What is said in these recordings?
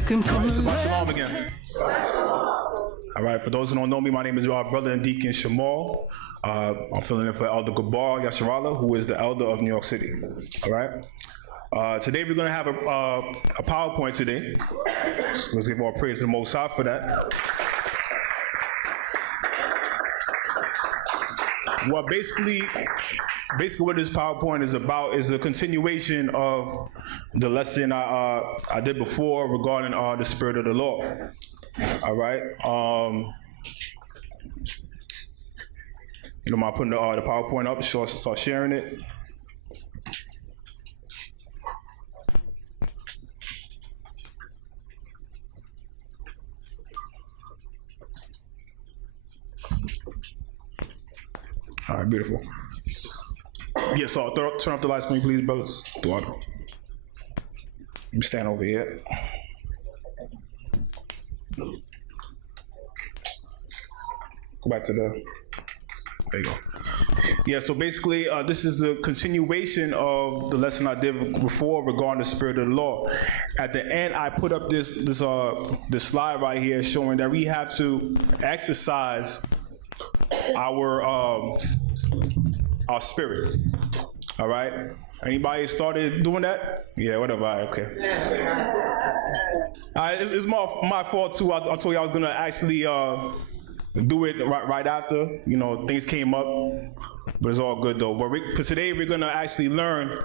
taken from the Shabbat shalom again. All right, for those who don't know me, my name is brother and deacon Shamal. I'm filling in for Elder Gabar, who is the elder of New York City. All right. Today we're going to have a PowerPoint today. So let's give all praise to the Most High for that. Well, basically what this PowerPoint is about is a continuation of the lesson I did before regarding the Spirit of the Lord. All right. You don't mind putting the PowerPoint up, start sharing it. All right, beautiful. Yeah, so turn off the lights for me, please, brothers. Let me stand over here. Go back to there you go. Yeah, so basically, this is the continuation of the lesson I did before regarding the Spirit of the Lord. At the end, I put up this slide right here showing that we have to exercise our spirit. All right. Anybody started doing that? Yeah, whatever. Okay. It's my fault too. I told you I was gonna actually do it right after. You know, things came up, but it's all good though. But for today, we're gonna actually learn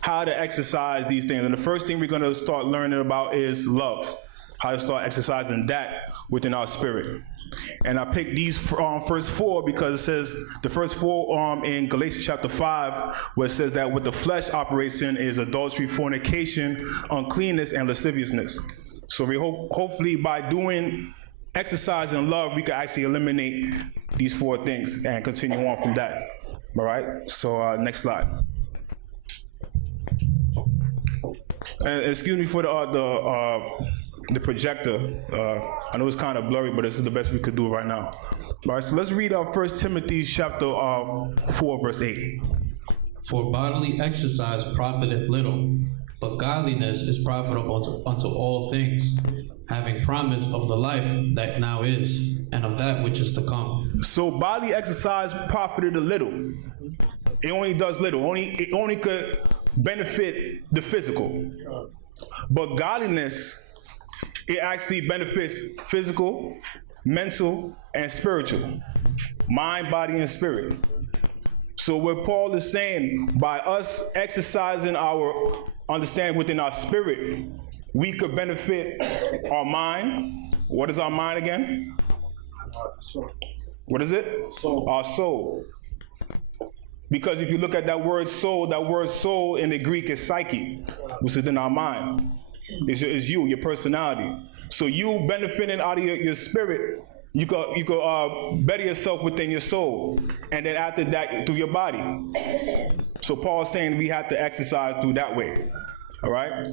how to exercise these things. And the first thing we're gonna start learning about is love. How to start exercising that within our spirit. And I picked these first four because it says the first four in Galatians chapter 5, where it says that what the flesh operates in is adultery, fornication, uncleanness, and lasciviousness. So we hopefully by doing exercise and love, we can actually eliminate these four things and continue on from that. All right. So next slide. And excuse me for the projector. I know it's kind of blurry, but this is the best we could do right now. All right, so let's read 1 Timothy chapter 4, verse 8. For bodily exercise profiteth little, but godliness is profitable unto all things, having promise of the life that now is, and of that which is to come. So bodily exercise profited a little. It only does little. It only could benefit the physical. But godliness, it actually benefits physical, mental, and spiritual. Mind, body, and spirit. So what Paul is saying, by us exercising our understanding within our spirit, we could benefit our mind. What is our mind again? What is it? Soul. Our soul. Because if you look at that word soul in the Greek is psyche, which is in our mind. It's you, your personality. So you benefiting out of your spirit, you could better yourself within your soul, and then after that through your body. So Paul's saying we have to exercise through that way. All right.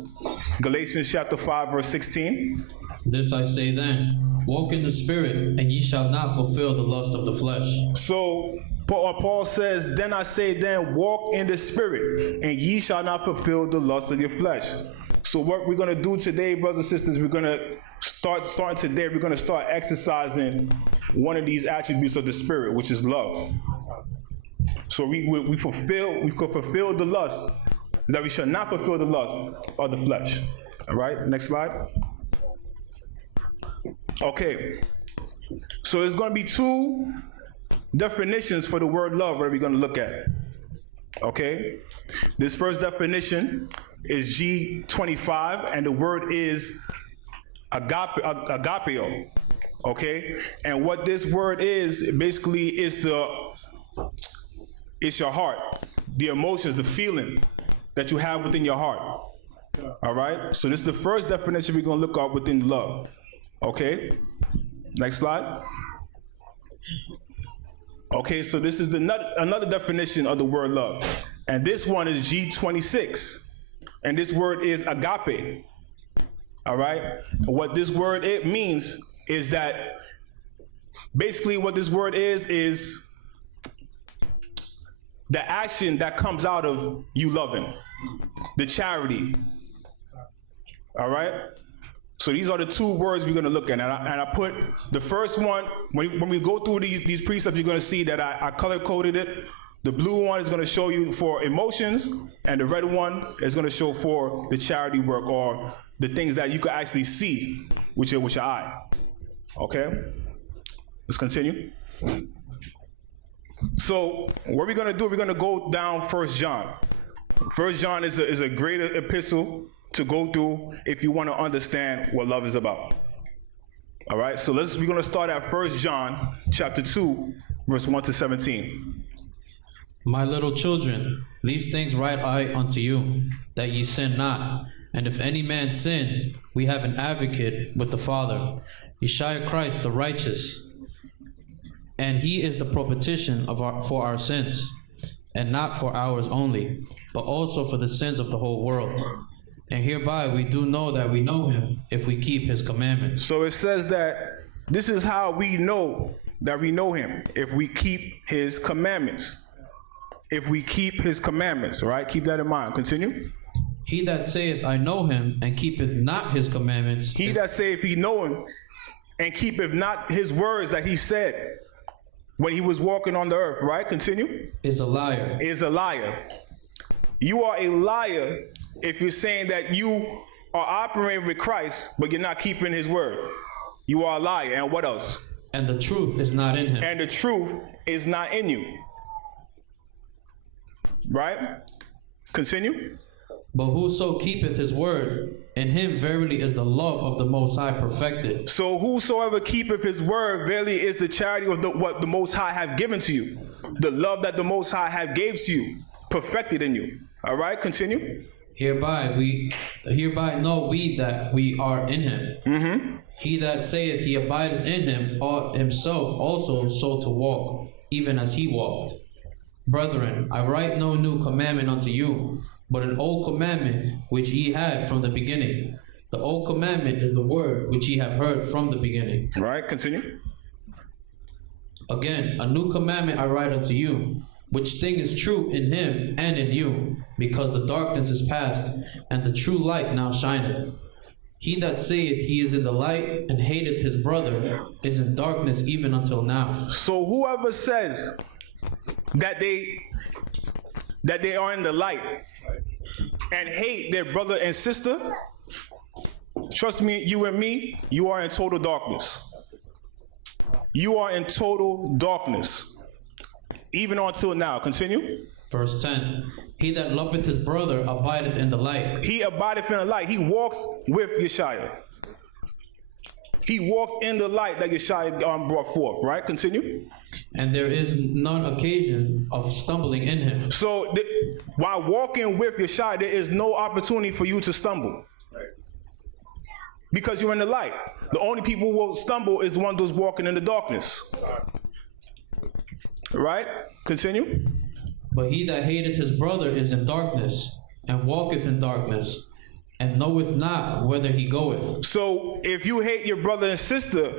Galatians chapter 5, verse 16. This I say then, walk in the spirit, and ye shall not fulfill the lust of the flesh. So Paul says, then I say then, walk in the spirit, and ye shall not fulfill the lust of your flesh. So what we're going to do today, brothers and sisters, we're going to starting today, we're going to start exercising one of these attributes of the spirit, which is love. So we could fulfill the lust, that we shall not fulfill the lust of the flesh. All right, next slide. Okay, so there's going to be two definitions for the word love that we're going to look at. Okay, this first definition is G25, and the word is agapeo. Okay, and what this word is basically is it's your heart, the emotions, the feeling that you have within your heart. All right, so this is the first definition we're going to look up within love. Okay, next slide. Okay, so this is another definition of the word love, and this one is G26, and this word is agape. All right, what this word it means is that basically what this word is the action that comes out of you loving, the charity. All right, So these are the two words we're going to look at. And I put the first one, when we go through these precepts, you're going to see that I color-coded it. The blue one is going to show you for emotions, and the red one is going to show for the charity work or the things that you can actually see with your eye. Okay? Let's continue. So what we're going to do, we're going to go down 1 John. 1 John is a great epistle to go through if you want to understand what love is about. All right? So we're going to start at 1 John chapter 2, verse 1 to 17. My little children, these things write I unto you, that ye sin not. And if any man sin, we have an advocate with the Father, Yeshua Christ the righteous. And he is the propitiation for our sins, and not for ours only, but also for the sins of the whole world. And hereby we do know that we know him, if we keep his commandments. So it says that this is how we know that we know him, if we keep his commandments. If we keep his commandments, all right? Keep that in mind. Continue. He that saith, I know him, and keepeth not his commandments. He that saith he know him, and keepeth not his words that he said when he was walking on the earth, right? Continue. Is a liar. Is a liar. You are a liar if you're saying that you are operating with Christ, but you're not keeping his word. You are a liar. And what else? And the truth is not in him. And the truth is not in you. Right? Continue. But whoso keepeth his word, in him verily is the love of the Most High perfected. So whosoever keepeth his word, verily is the charity of what the Most High have given to you. The love that the Most High have gave to you, perfected in you. All right, continue. Hereby know we that we are in him. Mm-hmm. He that saith he abideth in him ought himself also so to walk, even as he walked. Brethren, I write no new commandment unto you, but an old commandment which ye had from the beginning. The old commandment is the word which ye have heard from the beginning. Right, continue. Again, a new commandment I write unto you, which thing is true in him and in you, because the darkness is past, and the true light now shineth. He that saith he is in the light and hateth his brother is in darkness even until now. So whoever says that they are in the light and hate their brother and sister, trust me, you and me, you are in total darkness. You are in total darkness, even until now. Continue. Verse 10, he that loveth his brother abideth in the light. He abideth in the light. He walks with Yeshua. He walks in the light that Yeshua brought forth, right? Continue. And there is none occasion of stumbling in him. So while walking with Yeshua, there is no opportunity for you to stumble. Because you're in the light. The only people who will stumble is the one who's walking in the darkness. Right? Continue. But he that hateth his brother is in darkness, and walketh in darkness, and knoweth not whither he goeth. So if you hate your brother and sister,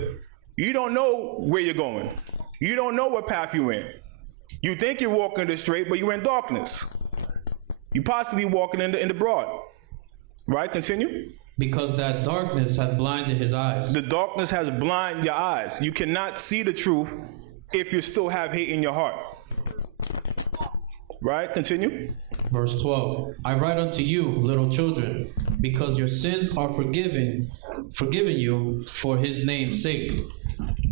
you don't know where you're going. You don't know what path you're in. You think you're walking the straight, but you're in darkness. You possibly walking in the broad. Right? Continue. Because that darkness hath blinded his eyes. The darkness has blinded your eyes. You cannot see the truth if you still have hate in your heart. Right? Continue. Verse 12, I write unto you, little children, because your sins are forgiven you for his name's sake.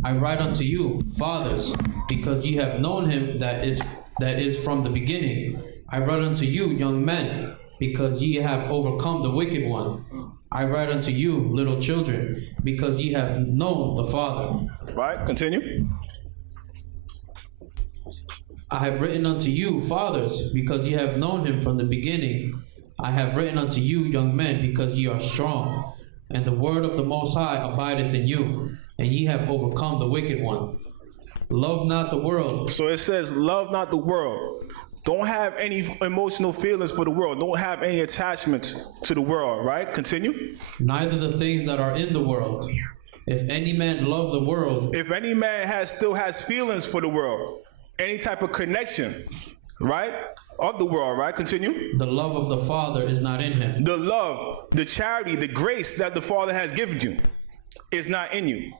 I write unto you, fathers, because ye have known him that is from the beginning. I write unto you, young men, because ye have overcome the wicked one. I write unto you, little children, because ye have known the Father. Right, continue. I have written unto you, fathers, because ye have known him from the beginning. I have written unto you, young men, because ye are strong, and the word of the Most High abideth in you, and ye have overcome the wicked one. Love not the world. So it says, love not the world. Don't have any emotional feelings for the world. Don't have any attachments to the world, right? Continue. Neither the things that are in the world. If any man love the world. If any man still has feelings for the world, any type of connection, right? Of the world, right? Continue. The love of the Father is not in him. The love, the charity, the grace that the Father has given you is not in you.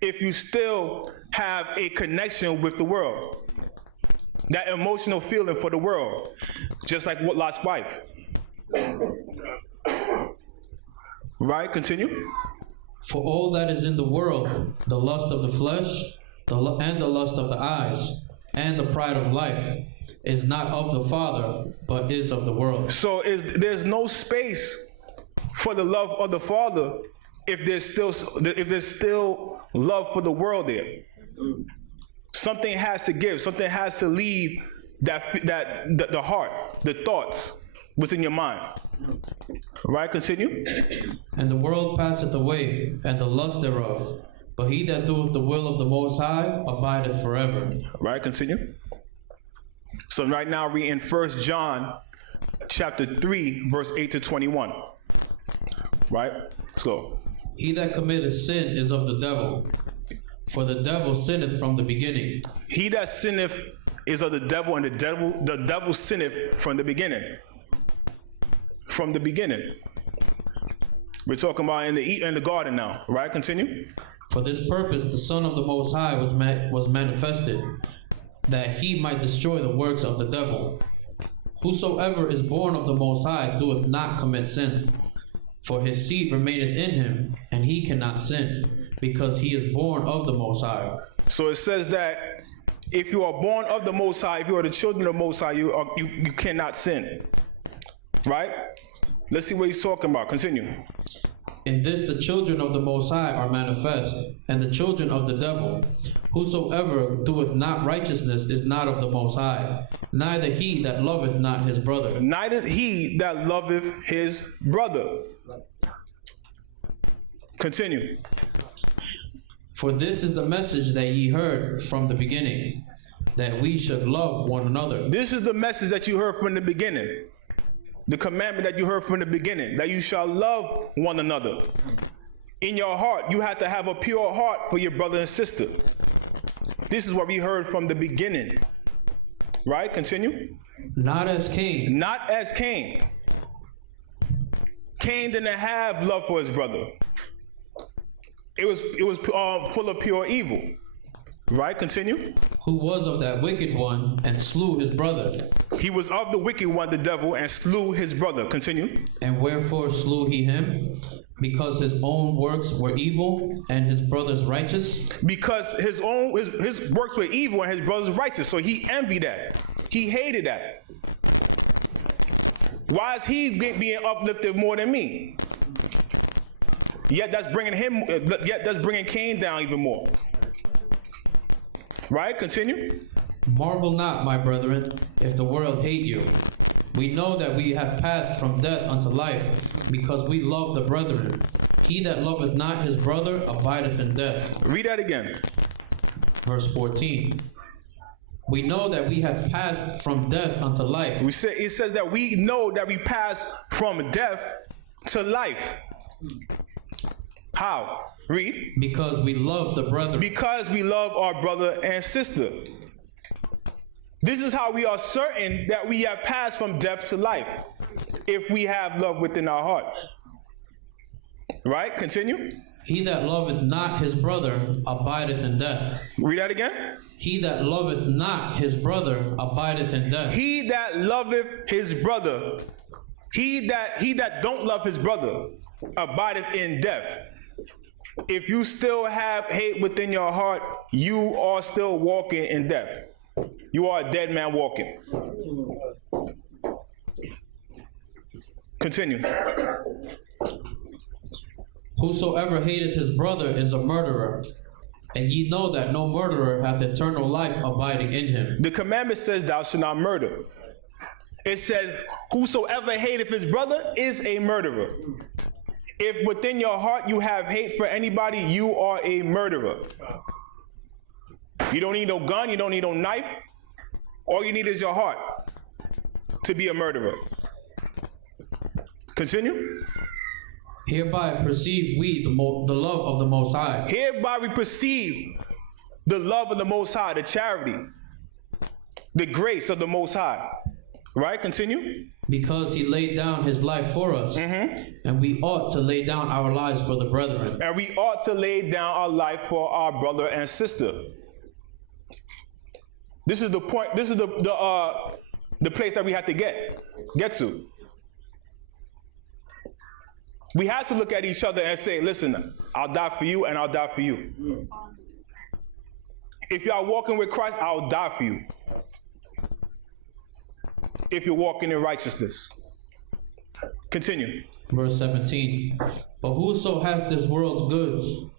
If you still have a connection with the world, that emotional feeling for the world, just like what Lot's wife. Right? Continue. For all that is in the world, the lust of the flesh, and the lust of the eyes, and the pride of life, is not of the Father, but is of the world. So there's no space for the love of the Father if there's still love for the world there. Something has to give. Something has to leave the heart, the thoughts, what's in your mind. Right? Continue. And the world passeth away, and the lust thereof. But he that doeth the will of the Most High abideth forever. Right? Continue. So right now we in 1 John chapter 3, verse 8 to 21. Right? Let's go. He that committeth sin is of the devil, for the devil sinneth from the beginning. He that sinneth is of the devil, and the devil sinneth from the beginning. From the beginning. We're talking about in the garden now, right? Continue. For this purpose the Son of the Most High was manifested, that he might destroy the works of the devil. Whosoever is born of the Most High doeth not commit sin, for his seed remaineth in him, and he cannot sin, because he is born of the Most High. So it says that if you are born of the Most High, if you are the children of the Most High, you cannot sin. Right? Let's see what he's talking about. Continue. In this the children of the Most High are manifest, and the children of the devil. Whosoever doeth not righteousness is not of the Most High, neither he that loveth not his brother. Neither he that loveth his brother. Continue. For this is the message that ye heard from the beginning, that we should love one another. This is the message that you heard from the beginning. The commandment that you heard from the beginning, that you shall love one another. In your heart, you have to have a pure heart for your brother and sister. This is what we heard from the beginning. Right? Continue. Not as Cain. Not as Cain. Cain didn't have love for his brother. It was full of pure evil. Right? Continue. Who was of that wicked one and slew his brother. He was of the wicked one, the devil, and slew his brother. Continue. And wherefore slew he him? Because his own works were evil and his brother's righteous. Because his works were evil and his brother's righteous. So he envied that. He hated that. Why is he being uplifted more than me? Yet that's bringing Cain down even more. Right? Continue. Marvel not, my brethren, if the world hate you. We know that we have passed from death unto life, because we love the brethren. He that loveth not his brother abideth in death. Read that again. Verse 14. We know that we have passed from death unto life. It says that we know that we pass from death to life. How? Read. Because we love the brethren. Because we love our brother and sister. This is how we are certain that we have passed from death to life, if we have love within our heart. Right? Continue. He that loveth not his brother abideth in death. Read that again. He that loveth not his brother abideth in death. He that loveth his brother, he that don't love his brother abideth in death. If you still have hate within your heart, you are still walking in death. You are a dead man walking. Continue. Whosoever hateth his brother is a murderer, and ye know that no murderer hath eternal life abiding in him. The commandment says, thou shalt not murder. It says, whosoever hateth his brother is a murderer. If within your heart you have hate for anybody, you are a murderer. You don't need no gun, you don't need no knife. All you need is your heart to be a murderer. Continue. Hereby perceive we the love of the Most High. Hereby we perceive the love of the Most High, the charity. the grace of the Most High. Right? Continue. Because he laid down his life for us, and we ought to lay down our lives for the brethren. And we ought to lay down our life for our brother and sister. This is the point. This is the place that we have to get to. We have to look at each other and say, listen, I'll die for you and I'll die for you. If you are walking with Christ, I'll die for you. If you're walking in righteousness. Continue. Verse 17. But whoso hath this world's goods,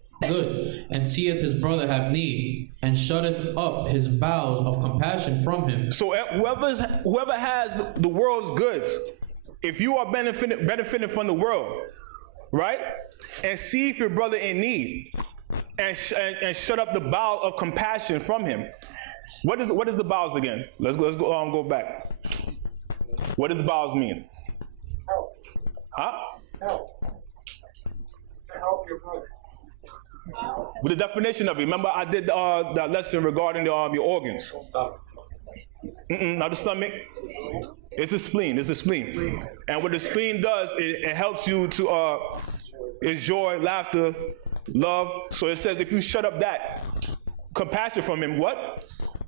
and seeth his brother have need, and shutteth up his bowels of compassion from him. So whoever has the world's goods, if you are benefiting from the world, right, and see if your brother in need, and shut up the bowel of compassion from him. What is the bowels again? Let's go back. What does bowels mean? Help. Huh? Help. Help your brother. With the definition of it. Remember, I did that lesson regarding your organs. Not the stomach. It's the spleen. It's the spleen. And what the spleen does, it helps you to is joy, laughter, love. So it says, if you shut up that compassion from him, what?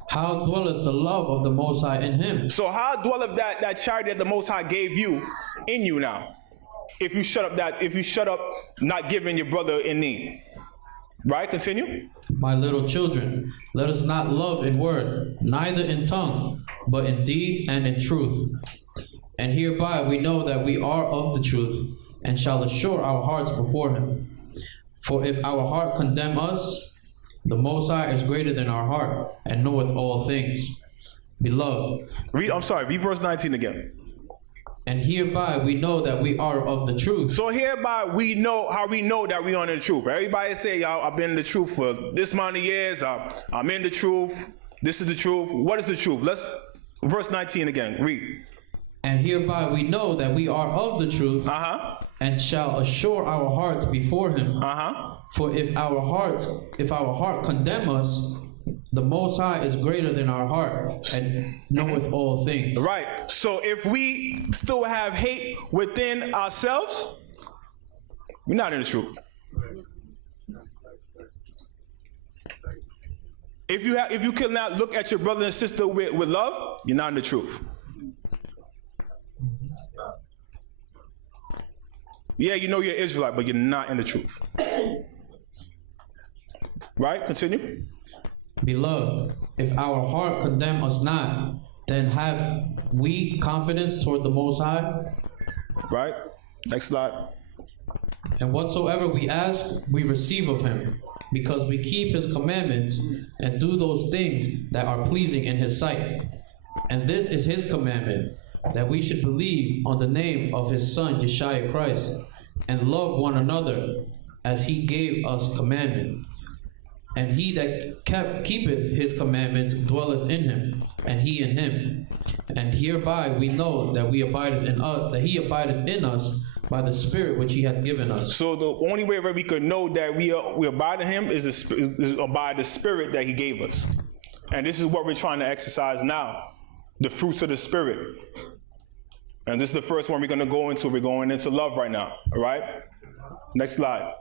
How dwelleth the love of the Most High in him? So how dwelleth that charity that the Most High gave you in you now? If you shut up not giving your brother in need. Right? Continue. My little children, let us not love in word, neither in tongue, but in deed and in truth. And hereby we know that we are of the truth, and shall assure our hearts before him. For if our heart condemn us, the Most High is greater than our heart, and knoweth all things. Beloved. Read verse 19 again. And hereby we know that we are of the truth. So hereby we know how we know that we are in the truth. Everybody say, y'all, I've been in the truth for this amount of years. I'm in the truth. This is the truth. What is the truth? Verse 19 again. Read. And hereby we know that we are of the truth, and shall assure our hearts before him. For if our heart condemn us, the Most High is greater than our heart, and knoweth all things. Right. So if we still have hate within ourselves, we're not in the truth. If you cannot look at your brother and sister with love, you're not in the truth. Yeah, you know you're Israelite, but you're not in the truth. Right? Continue. Beloved, if our heart condemn us not, then have we confidence toward the Most High. Right? Next slide. And whatsoever we ask, we receive of him, because we keep his commandments and do those things that are pleasing in his sight. And this is his commandment, that we should believe on the name of his Son, Yeshua Christ, and love one another as he gave us commandment. And he that keepeth his commandments dwelleth in him, and he in him. And hereby we know that he abideth in us by the Spirit which he hath given us. So the only way where we could know that we abide in him is by the Spirit that he gave us. And this is what we're trying to exercise now, the fruits of the Spirit. And this is the first one we're going to go into. We're going into love right now. All right? Next slide.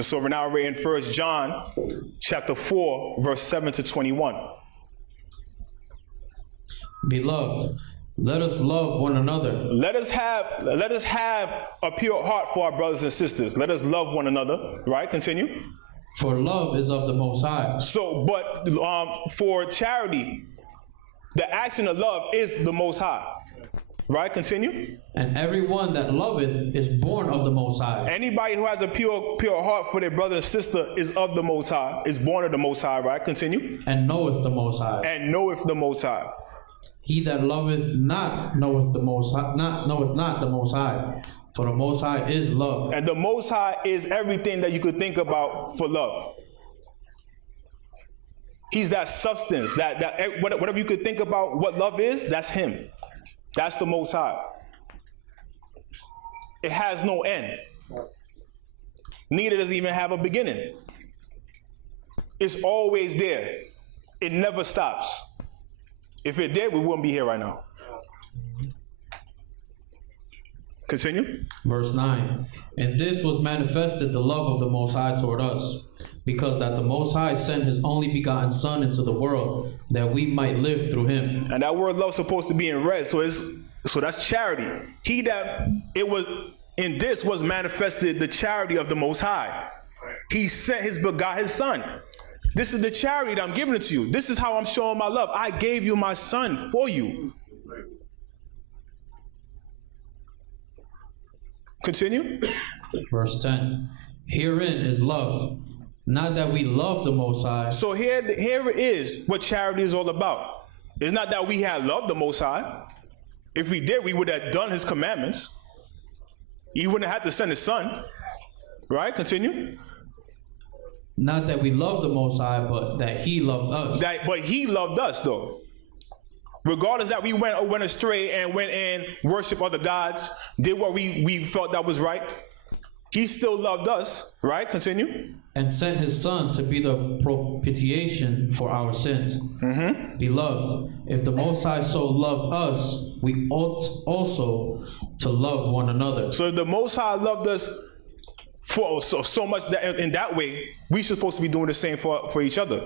So we're now in 1 John chapter 4, verse 7 to 21. Beloved, let us love one another. Let us have a pure heart for our brothers and sisters. Let us love one another. Right? Continue. For love is of the Most High. So, but for charity, the action of love is the Most High. Right? Continue. And everyone that loveth is born of the Most High. Anybody who has a pure heart for their brother and sister is of the Most High, is born of the Most High. Right? Continue. And knoweth the Most High. And knoweth the Most High. He that loveth not knoweth the Most High, knoweth not the Most High, for the Most High is love. And the Most High is everything that you could think about for love. He's that substance, that whatever you could think about what love is, that's him. That's the Most High. It has no end. Neither does it even have a beginning. It's always there. It never stops. If it did, we wouldn't be here right now. Continue. Verse 9. And this was manifested the love of the Most High toward us, because that the Most High sent his only begotten Son into the world, that we might live through him. And that word love is supposed to be in red, so that's charity. He that it was in this was manifested the charity of the Most High. He sent his Son. This is the charity that I'm giving it to you. This is how I'm showing my love. I gave you my Son for you. Continue. Verse 10. Herein is love, not that we love the Most High. So here it is what charity is all about. It's not that we had loved the Most High. If we did, we would have done his commandments. He wouldn't have had to send his Son. Right? Continue. Not that we love the Most High, but that he loved us. But he loved us, though. Regardless that we went astray and went and worshiped other gods, did what we felt that was right, he still loved us, right? Continue. And sent his Son to be the propitiation for our sins. Beloved, if the Most High so loved us, we ought also to love one another. So if the Most High loved us for so much that in that way, we're supposed to be doing the same for each other.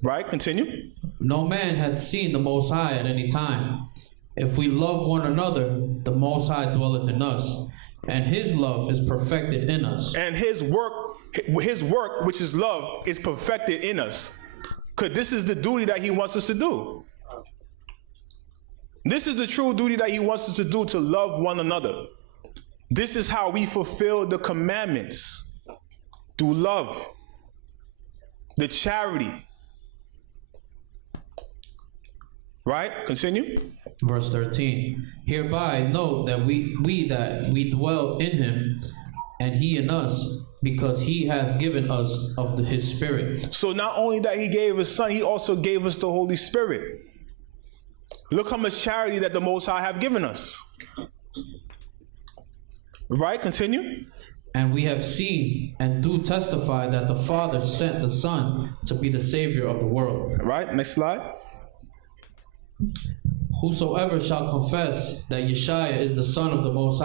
Right? Continue. No man hath seen the Most High at any time. If we love one another, the Most High dwelleth in us, and his love is perfected in us. And his work, which is love, is perfected in us. Because this is the duty that he wants us to do. This is the true duty that he wants us to do, to love one another. This is how we fulfill the commandments. Through love. The charity. Right? Continue. Verse 13. Hereby know that we dwell in him, and he in us, because he hath given us of his Spirit. So not only that he gave his Son, he also gave us the Holy Spirit. Look how much charity that the Most High have given us. Right? Continue. And we have seen and do testify that the Father sent the Son to be the Savior of the world. Right? Next slide. Whosoever shall confess that Yeshua is the Son of the Most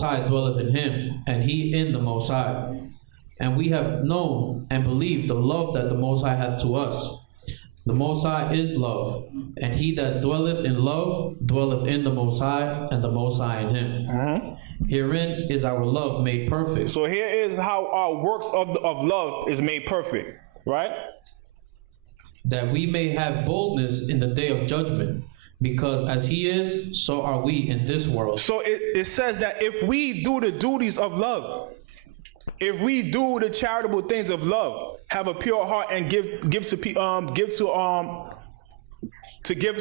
High dwelleth in him, and he in the Most High. And we have known and believed the love that the Most High hath to us. The Most High is love, and he that dwelleth in love dwelleth in the Most High, and the Most High in him. Herein is our love made perfect. So here is how our works of love is made perfect, right? That we may have boldness in the day of judgment, because as he is, so are we in this world. So it says that if we do the duties of love, if we do the charitable things of love, have a pure heart and give to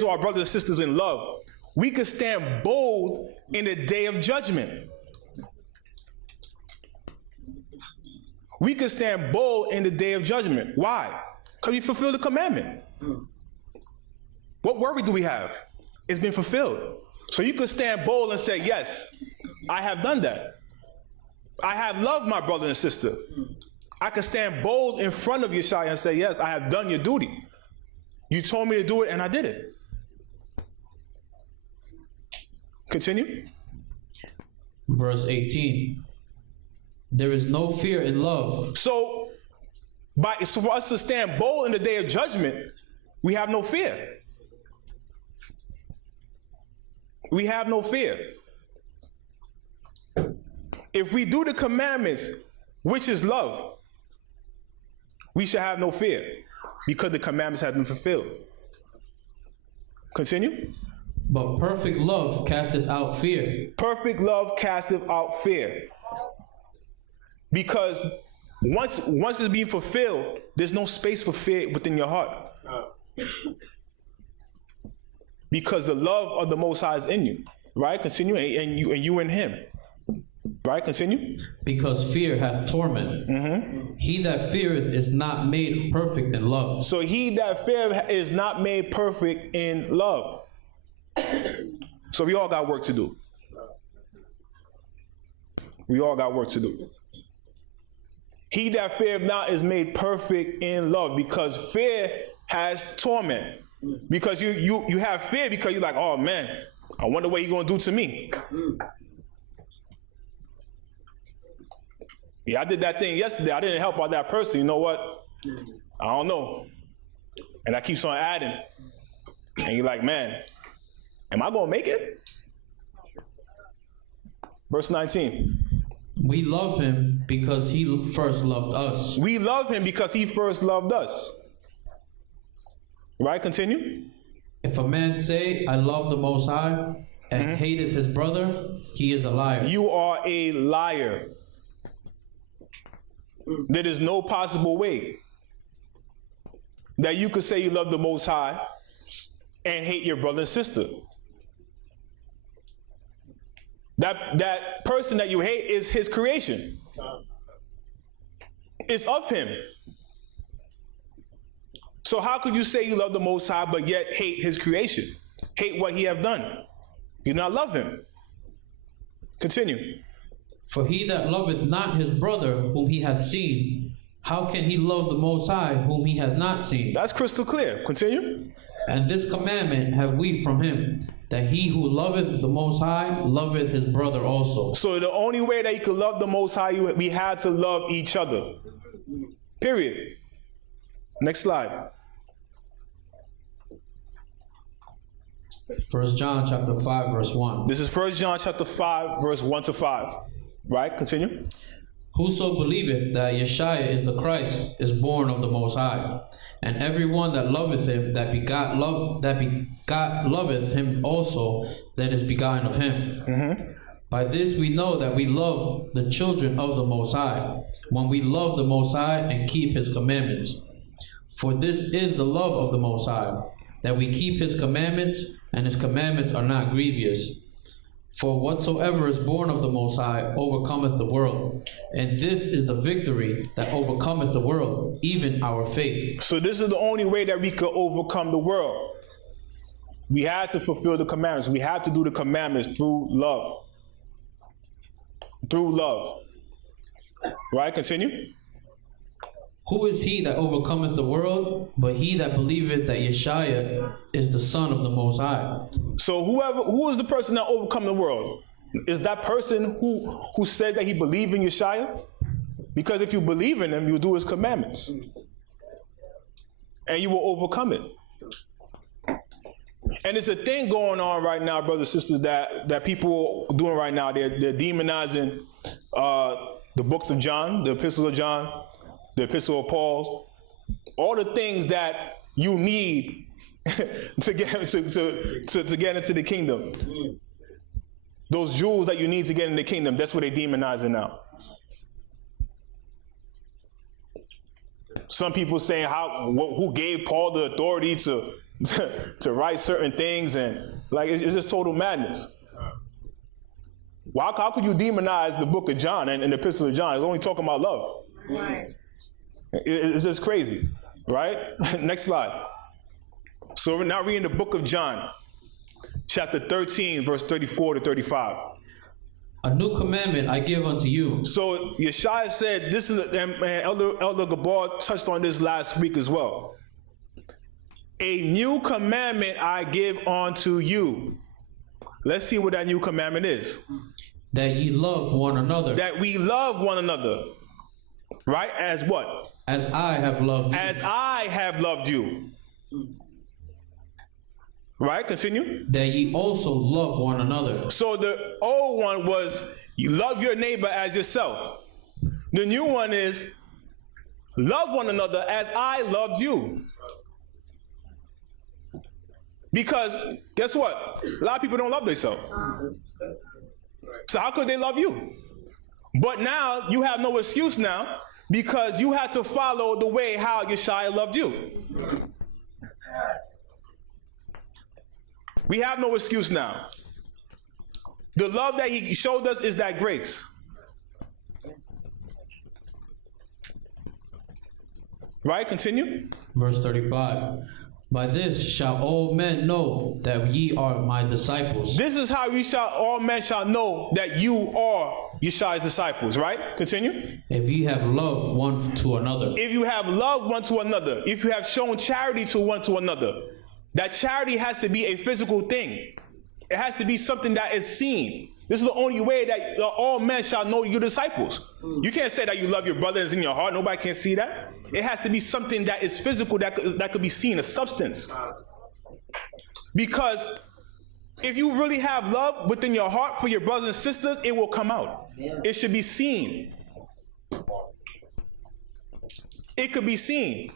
our brothers and sisters in love, we could stand bold in the day of judgment. We could stand bold in the day of judgment. Why? Because we fulfill the commandment. What worry do we have? It's been fulfilled. So you could stand bold and say, yes, I have done that. I have loved my brother and sister. I can stand bold in front of Yeshua and say, yes, I have done your duty. You told me to do it and I did it. Continue. Verse 18. There is no fear in love. So for us to stand bold in the day of judgment, we have no fear. We have no fear. If we do the commandments, which is love, we should have no fear because the commandments have been fulfilled. Continue. But perfect love casteth out fear. Perfect love casteth out fear. Because once it's being fulfilled, there's no space for fear within your heart. Because the love of the Most High is in you. Right? Continue. And you in him. Right? Continue. Because fear hath torment. He that feareth is not made perfect in love. So he that feareth is not made perfect in love. So we all got work to do. We all got work to do. He that feareth not is made perfect in love, because fear has torment. Because you have fear because you're like, oh man, I wonder what he's going to do to me. Yeah, I did that thing yesterday. I didn't help out that person. You know what? I don't know. And that keeps on adding. And you're like, man, am I going to make it? Verse 19. We love him because he first loved us. We love him because he first loved us. Right? Continue. If a man say, I love the Most High, and hateth his brother, he is a liar. You are a liar. There is no possible way that you could say you love the Most High and hate your brother and sister. That person that you hate is his creation. It's of him. So how could you say you love the Most High but yet hate his creation? Hate what he have done? You do not love him. Continue. For he that loveth not his brother whom he hath seen, how can he love the Most High whom he hath not seen? That's crystal clear. Continue. And this commandment have we from him, that he who loveth the Most High loveth his brother also. So the only way that you can love the Most High, we had to love each other. Period. Next slide. 1 John chapter 5 verse 1. This is 1 John chapter 5 verse 1 to 5. Right? Continue. Whoso believeth that Yeshua is the Christ is born of the Most High, and everyone that loveth him that begot loveth him also that is begotten of him. By this we know that we love the children of the Most High, when we love the Most High and keep his commandments. For this is the love of the Most High, that we keep his commandments, and his commandments are not grievous. For whatsoever is born of the Most High overcometh the world. And this is the victory that overcometh the world, even our faith. So this is the only way that we could overcome the world. We had to fulfill the commandments. We had to do the commandments through love. Through love. Right? Continue. Who is he that overcometh the world, but he that believeth that Yeshua is the Son of the Most High? So who is the person that overcome the world? Is that person who said that he believed in Yeshua? Because if you believe in him, you'll do his commandments. And you will overcome it. And it's a thing going on right now, brothers and sisters, that people are doing right now. They're demonizing the books of John, the epistles of John, the epistle of Paul, all the things that you need to get into the kingdom. Those jewels that you need to get in the kingdom, that's what they're demonizing now. Some people saying who gave Paul the authority to write certain things, and like it's just total madness. Well, how could you demonize the book of John and the epistle of John? It's only talking about love. Right. It's just crazy, right? Next slide. So we're now reading the book of John, chapter 13, verse 34 to 35. A new commandment I give unto you. So Yeshua said, this is, and Elder Gabar touched on this last week as well. A new commandment I give unto you. Let's see what that new commandment is. That ye love one another. That we love one another. Right? As what? As I have loved you. As I have loved you. Right? Continue. That ye also love one another. So the old one was, you love your neighbor as yourself. The new one is, love one another as I loved you. Because guess what? A lot of people don't love themselves. So how could they love you? But now you have no excuse now, because you have to follow the way how Yeshua loved you. We have no excuse now. The love that he showed us is that grace. Right? Continue. Verse 35. By this shall all men know that ye are my disciples. This is how all men shall know that you are Yeshua's disciples, right? Continue. If ye have loved one to another. If you have loved one to another. If you have shown charity to one to another. That charity has to be a physical thing. It has to be something that is seen. This is the only way that all men shall know you disciples. You can't say that you love your brothers in your heart. Nobody can see that. It has to be something that is physical, that could be seen, a substance. Because if you really have love within your heart for your brothers and sisters, it will come out. It should be seen. It could be seen.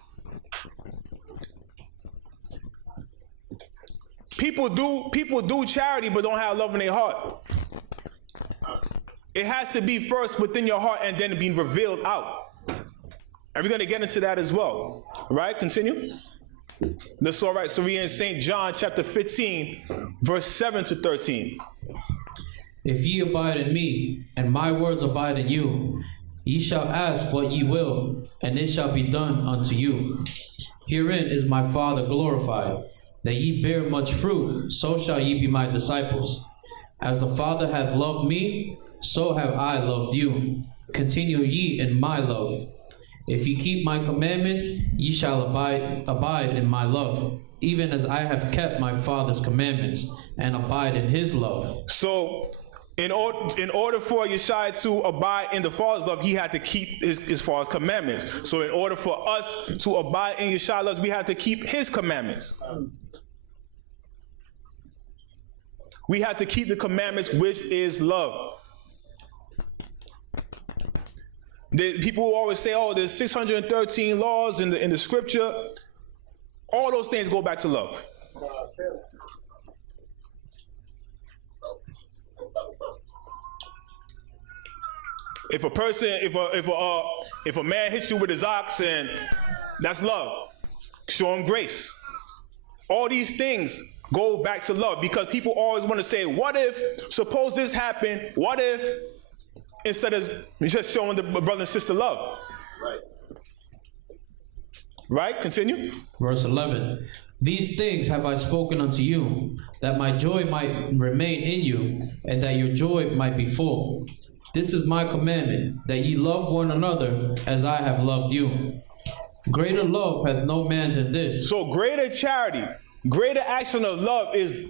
People do charity but don't have love in their heart. It has to be first within your heart and then being revealed out. And we're going to get into that as well. All right, continue. That's all right. So we're in St. John chapter 15, verse 7 to 13. If ye abide in me, and my words abide in you, ye shall ask what ye will, and it shall be done unto you. Herein is my Father glorified, that ye bear much fruit, so shall ye be my disciples. As the Father hath loved me, so have I loved you. Continue ye in my love. If ye keep my commandments, ye shall abide in my love, even as I have kept my Father's commandments, and abide in his love. So, in order for Yeshua to abide in the Father's love, he had to keep his Father's commandments. So in order for us to abide in Yeshua's love, we have to keep his commandments. We have to keep the commandments, which is love. People always say, oh, there's 613 laws in the scripture. All those things go back to love. If a person, if a man hits you with his ox, and that's love, show him grace. All these things go back to love, because people always want to say, what if, suppose this happened, what if, instead of just showing the brother and sister love. Right. Right, continue. Verse 11. These things have I spoken unto you, that my joy might remain in you, and that your joy might be full. This is my commandment, that ye love one another as I have loved you. Greater love hath no man than this. So greater charity, greater action of love is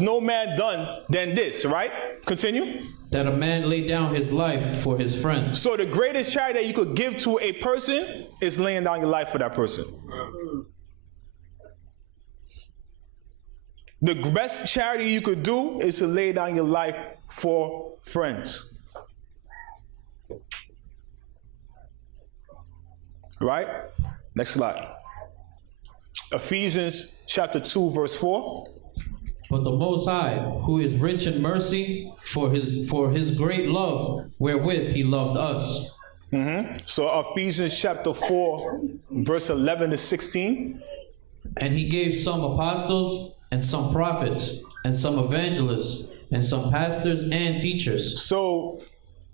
no man done than this, right? Continue. That a man lay down his life for his friends. So the greatest charity that you could give to a person is laying down your life for that person. The best charity you could do is to lay down your life for friends. Right? Next slide. Ephesians chapter 2, verse 4. But the Most High, who is rich in mercy, for his great love wherewith he loved us. So Ephesians chapter 4, verse 11 to 16. And he gave some apostles, and some prophets, and some evangelists, and some pastors and teachers. So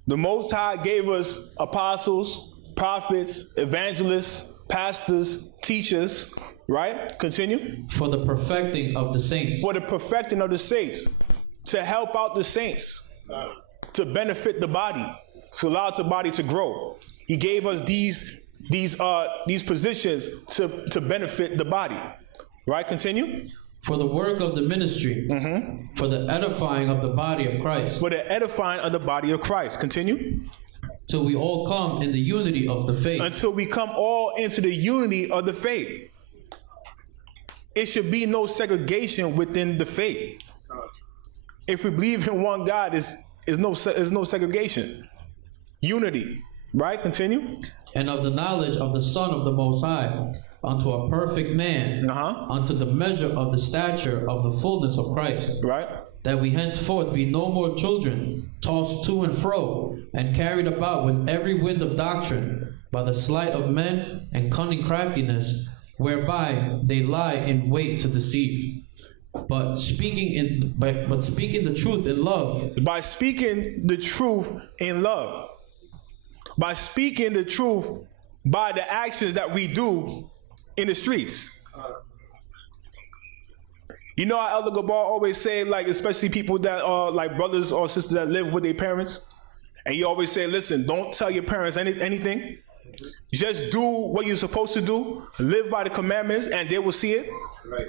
the Most High gave us apostles, prophets, evangelists, pastors, teachers, right? Continue. For the perfecting of the saints. For the perfecting of the saints. To help out the saints. To benefit the body. To allow the body to grow. He gave us these positions to benefit the body. Right? Continue. For the work of the ministry. For the edifying of the body of Christ. For the edifying of the body of Christ. Continue. Till we all come in the unity of the faith. Until we come all into the unity of the faith. It should be no segregation within the faith. If we believe in one God, there's no segregation. Unity. Right? Continue. And of the knowledge of the Son of the Most High, unto a perfect man, unto the measure of the stature of the fullness of Christ. Right. That we henceforth be no more children, tossed to and fro, and carried about with every wind of doctrine, by the sleight of men and cunning craftiness, whereby they lie in wait to deceive. But speaking the truth in love. By speaking the truth in love. By speaking the truth by the actions that we do in the streets. You know how Elder Gabar always say, like, especially people that are like brothers or sisters that live with their parents, and he always say, listen, don't tell your parents anything. Just do what you're supposed to do, live by the commandments, and they will see it. Right.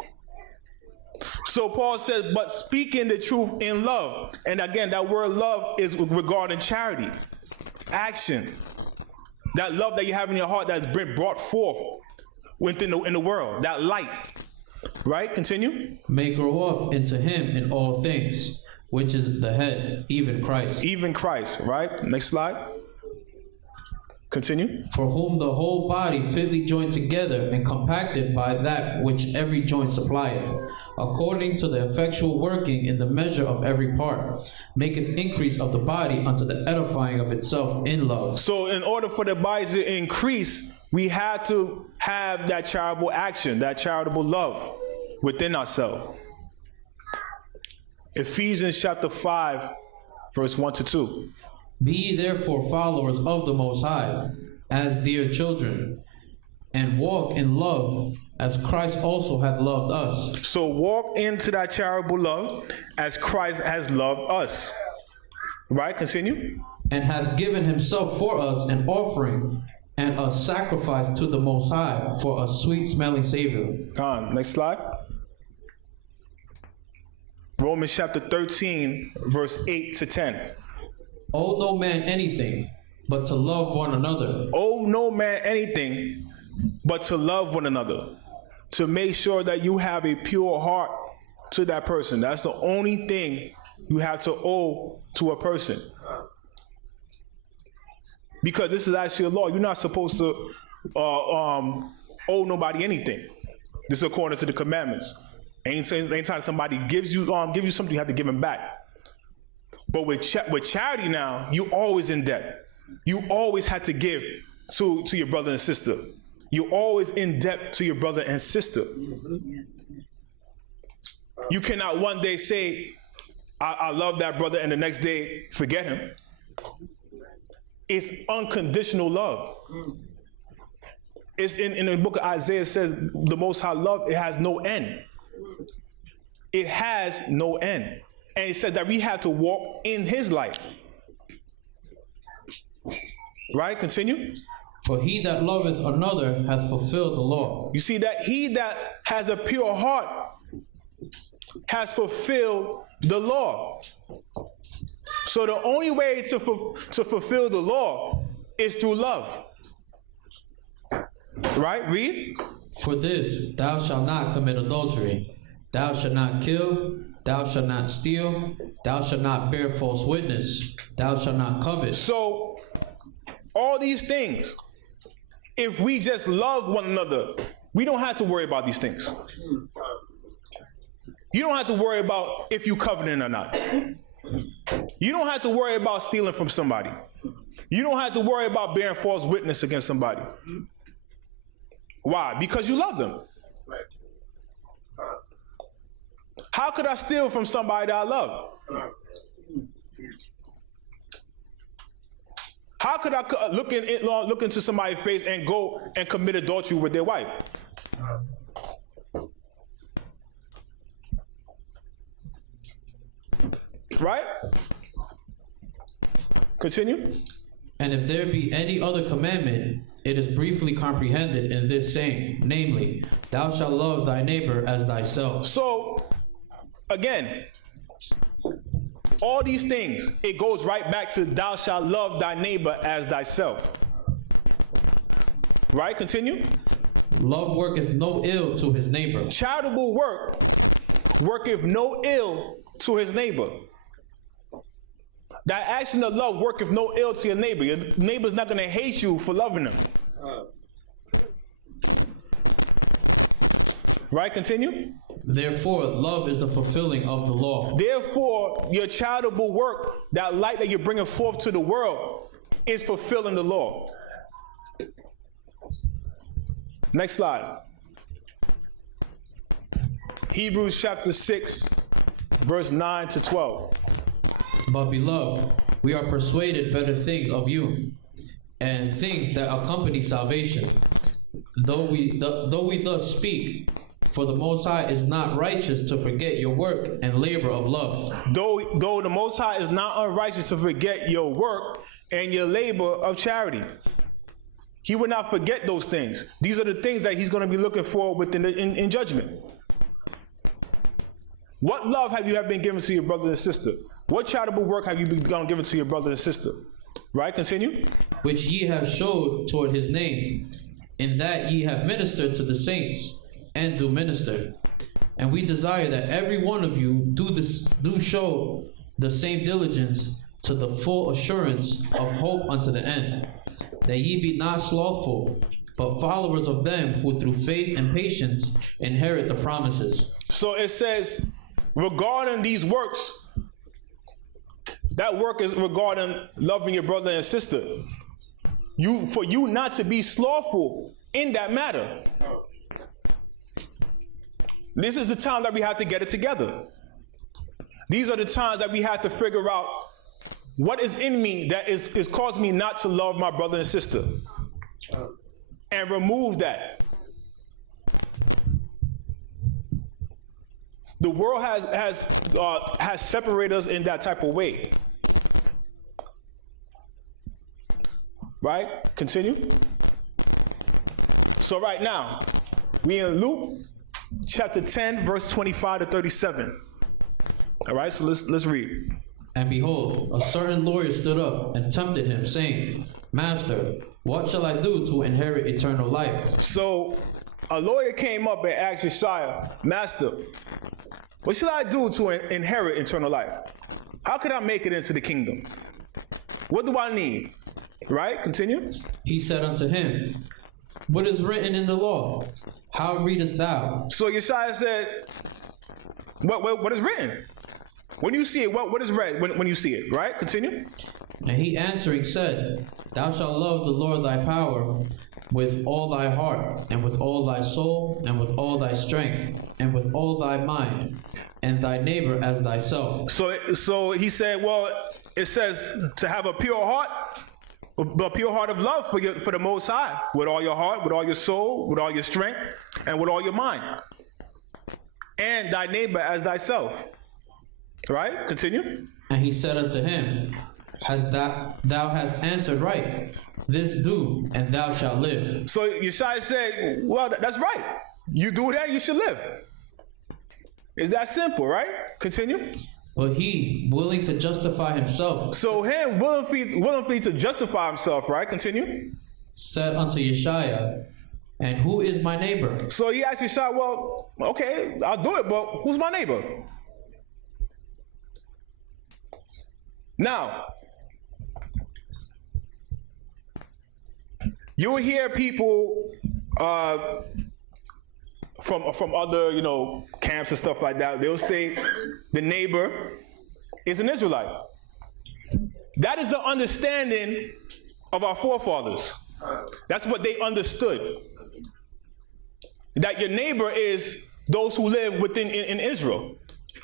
So Paul says, but speaking the truth in love. And again, that word love is regarding charity, action. That love that you have in your heart that's been brought forth in the world, that light. Right? Continue. May grow up into him in all things, which is the head, even Christ. Even Christ, right? Next slide. Continue. For whom the whole body fitly joined together and compacted by that which every joint supplieth, according to the effectual working in the measure of every part, maketh increase of the body unto the edifying of itself in love. So in order for the body to increase, we had to have that charitable action, that charitable love within ourselves. Ephesians chapter 5, verse 1 to 2. Be ye therefore followers of the Most High, as dear children, and walk in love, as Christ also hath loved us. So walk into that charitable love as Christ has loved us. Right? Continue. And hath given himself for us an offering and a sacrifice to the Most High for a sweet smelling Savior. Next slide. Romans chapter 13, verse 8 to 10. Owe no man anything but to love one another. Owe no man anything but to love one another. To make sure that you have a pure heart to that person. That's the only thing you have to owe to a person. Because this is actually a law. You're not supposed to owe nobody anything. This is according to the commandments. Anytime somebody gives you something, you have to give them back. But with charity now, you always in debt. You always have to give to your brother and sister. You're always in debt to your brother and sister. You cannot one day say, I love that brother, and the next day forget him. It's unconditional love. It's in the book of Isaiah, it says the Most High love, it has no end. It has no end. And it says that we have to walk in his light. Right? Continue. For he that loveth another hath fulfilled the law. You see that he that has a pure heart has fulfilled the law. So the only way to fulfill the law is through love. Right? Read. For this, thou shalt not commit adultery. Thou shalt not kill. Thou shalt not steal. Thou shalt not bear false witness. Thou shalt not covet. So, all these things, if we just love one another, we don't have to worry about these things. You don't have to worry about if you coveting or not. You don't have to worry about stealing from somebody. You don't have to worry about bearing false witness against somebody. Why? Because you love them. How could I steal from somebody that I love? How could I look into somebody's face and go and commit adultery with their wife? Right? Continue. And if there be any other commandment, it is briefly comprehended in this saying, namely, thou shalt love thy neighbor as thyself. So, again, all these things, it goes right back to thou shalt love thy neighbor as thyself. Right? Continue. Love worketh no ill to his neighbor. Charitable work worketh no ill to his neighbor. That action of love worketh no ill to your neighbor. Your neighbor's not going to hate you for loving them. Right? Continue. Therefore, love is the fulfilling of the law. Therefore, your charitable work, that light that you're bringing forth to the world, is fulfilling the law. Next slide. Hebrews chapter 6, verse 9 to 12. But beloved, we are persuaded better things of you, and things that accompany salvation. Though we thus speak, for the Most High is not righteous to forget your work and labor of love. Though the Most High is not unrighteous to forget your work and your labor of charity. He will not forget those things. These are the things that he's going to be looking for in judgment. What love have you been given to your brother and sister? What charitable work have you been given to your brother and sister? Right, continue. Which ye have showed toward his name, in that ye have ministered to the saints, and do minister. And we desire that every one of you do show the same diligence to the full assurance of hope unto the end, that ye be not slothful, but followers of them who through faith and patience inherit the promises. So it says, regarding these works, that work is regarding loving your brother and sister. For you not to be slothful in that matter. This is the time that we have to get it together. These are the times that we have to figure out what is in me that is causing me not to love my brother and sister. And remove that. The world has separated us in that type of way. Right? Continue. So right now, we in Luke chapter 10, verse 25 to 37. All right, so let's read. And behold, a certain lawyer stood up and tempted him, saying, Master, what shall I do to inherit eternal life? So a lawyer came up and asked Yeshua, Master, what shall I do to inherit eternal life? How can I make it into the kingdom? What do I need? Right? Continue. He said unto him, What is written in the law? How readest thou? So Yeshua said, what is written? When you see it, what is read when you see it? Right? Continue. And he answering said, Thou shalt love the Lord thy power with all thy heart, and with all thy soul, and with all thy strength, and with all thy mind, and thy neighbor as thyself. So he said, well, it says to have a pure heart of love for the Most High, with all your heart, with all your soul, with all your strength, and with all your mind, and thy neighbor as thyself. Right? Continue. And he said unto him, Thou hast answered right. This do, and thou shalt live. So Yeshua said, well, that's right. You do that, you should live. It's that simple, right? Continue. But he, willing to justify himself. So him, willingly to justify himself, right? Continue. Said unto Yeshua, And who is my neighbor? So he asked Yeshua, well, okay, I'll do it, but who's my neighbor? Now, you will hear people from other, camps and stuff like that. They'll say the neighbor is an Israelite. That is the understanding of our forefathers. That's what they understood. That your neighbor is those who live in Israel.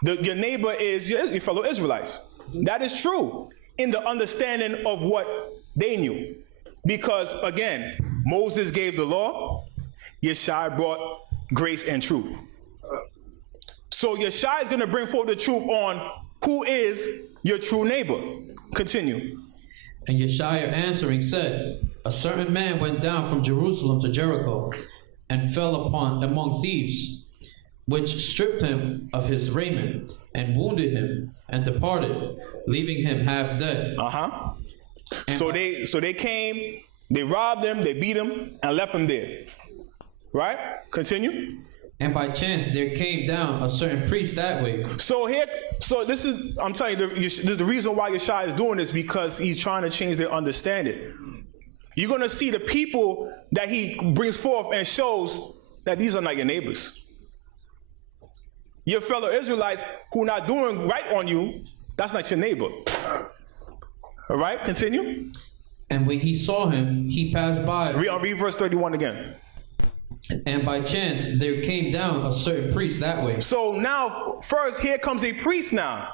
Your neighbor is your fellow Israelites. That is true in the understanding of what they knew. Because, again, Moses gave the law, Yeshua brought grace and truth. So Yeshua is going to bring forth the truth on who is your true neighbor. Continue. And Yeshua answering said, A certain man went down from Jerusalem to Jericho, and fell among thieves, which stripped him of his raiment, and wounded him, and departed, leaving him half dead. So they came, they robbed him, they beat him, and left him there. Right? Continue. And by chance there came down a certain priest that way. So this is, I'm telling you, the reason why Yeshua is doing this, because he's trying to change their understanding. You're going to see the people that he brings forth and shows that these are not your neighbors. Your fellow Israelites who are not doing right on you, that's not your neighbor. All right, continue. And when he saw him, he passed by. Read verse 31 again. And by chance there came down a certain priest that way. So now, first, here comes a priest now.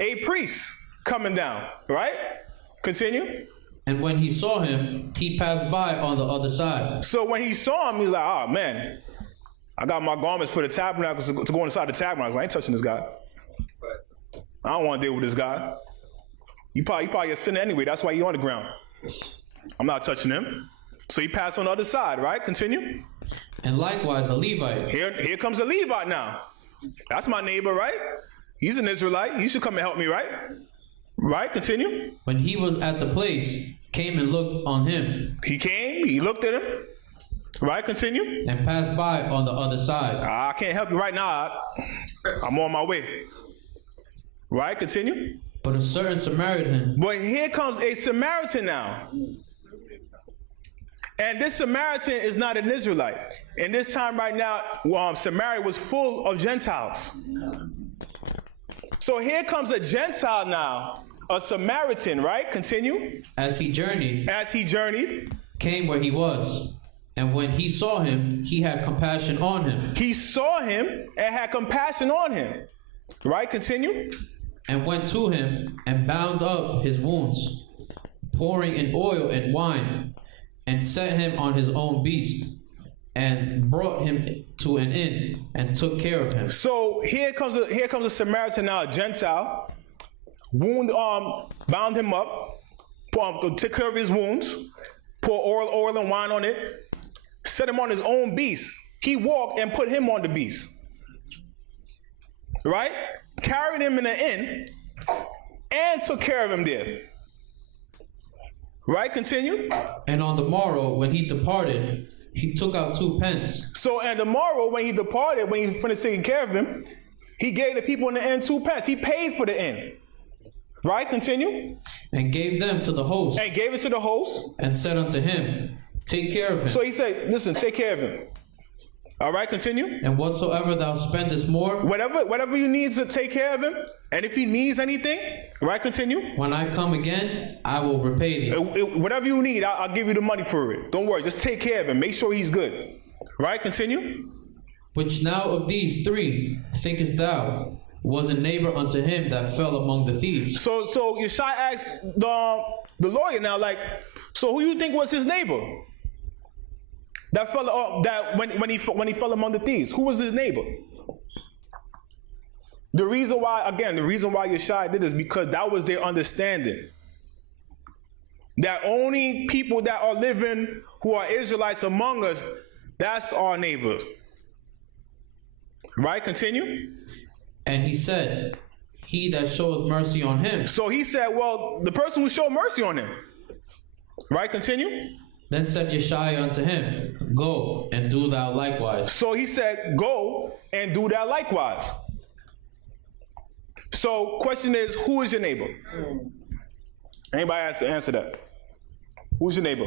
A priest coming down, right? Continue. And when he saw him, he passed by on the other side. So when he saw him, he's like, oh man, I got my garments for the tabernacle to go inside the tabernacle. I ain't touching this guy. I don't want to deal with this guy. You probably a sinner anyway. That's why you're on the ground. I'm not touching him. So he passed on the other side, right? Continue. And likewise a Levite. Here comes a Levite now. That's my neighbor, right? He's an Israelite. He should come and help me, right? Right? Continue. When he was at the place, came and looked on him, He came, he looked at him. Right? Continue. and passed by on the other side. I can't help you right now. I'm on my way. Right? Continue. But a certain Samaritan, But here comes a Samaritan now. And this Samaritan is not an Israelite. And this time right now, Samaria was full of Gentiles. So here comes a Gentile now, a Samaritan, right? Continue. as he journeyed, As he journeyed, came where he was. And when he saw him, he had compassion on him, he saw him and had compassion on him. Right? Continue. and went to him and bound up his wounds, pouring in oil and wine, and set him on his own beast, and brought him to an inn, and took care of him. So here comes a Samaritan now, a Gentile, bound him up, took care of his wounds, pour oil and wine on it, set him on his own beast. He walked and put him on the beast. Right? Carried him in an inn and took care of him there. Right? Continue. And on the morrow, when he departed, he took out 2 pence, So, and tomorrow when he departed, when he finished taking care of him, he gave the people in the inn 2 pence. He paid for the inn. Right? Continue. and gave them to the host, And gave it to the host. and said unto him, Take care of him, So he said, listen, take care of him. All right, continue. and whatsoever thou spendest more, Whatever you need to take care of him, and if he needs anything, right, continue. when I come again, I will repay thee. Whatever you need, I'll give you the money for it. Don't worry, just take care of him. Make sure he's good. Right, continue. Which now of these 3 thinkest thou was a neighbor unto him that fell among the thieves? So Yeshai asked the lawyer now, like, so who you think was his neighbor? That fell when he fell among the thieves. Who was his neighbor? The reason why Yeshai did this because that was their understanding. That only people that are living who are Israelites among us, that's our neighbor. Right? Continue. And he said, He that showeth mercy on him. So he said, well, the person who showed mercy on him. Right? Continue. Then said Yeshai unto him, Go and do thou likewise. So he said, go and do that likewise. So question is, who is your neighbor? Anybody answer that? Who's your neighbor?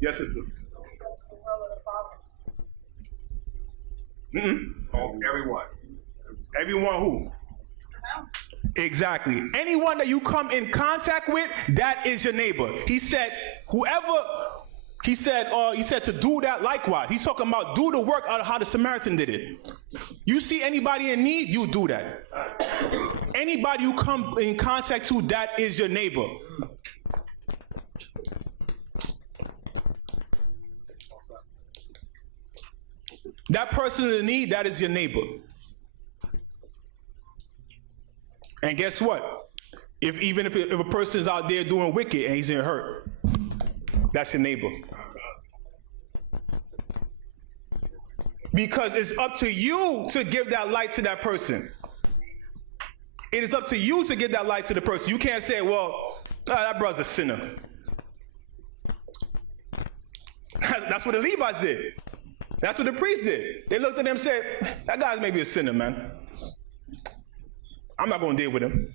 Yes, sister. Everyone. Everyone who? Exactly. Anyone that you come in contact with, that is your neighbor. He said, he said to do that likewise. He's talking about do the work out of how the Samaritan did it. You see anybody in need, you do that. Anybody you come in contact to, that is your neighbor. That person in need, that is your neighbor. And guess what? If a person is out there doing wicked and he's in hurt, that's your neighbor. Because it's up to you to give that light to that person. It is up to you to give that light to the person. You can't say, well, that brother's a sinner. That's what the Levites did. That's what the priests did. They looked at them and said, that guy's maybe a sinner, man. I'm not going to deal with him.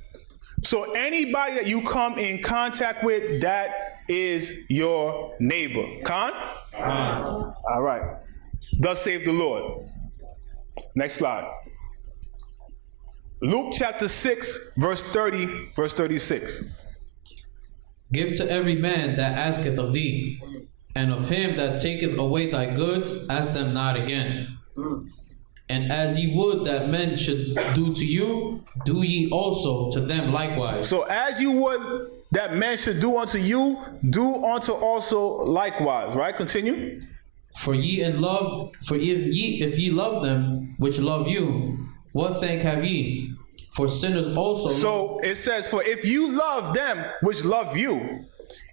So anybody that you come in contact with, that is your neighbor. Khan? All right. Thus saith the Lord. Next slide. Luke chapter 6, verse 30, verse 36. Give to every man that asketh of thee, and of him that taketh away thy goods, ask them not again. And as ye would that men should do to you, do ye also to them likewise. So as you would that men should do unto you, do unto also likewise. Right? Continue. For if ye love them which love you, what thank have ye? For sinners also. So it says, for if you love them which love you,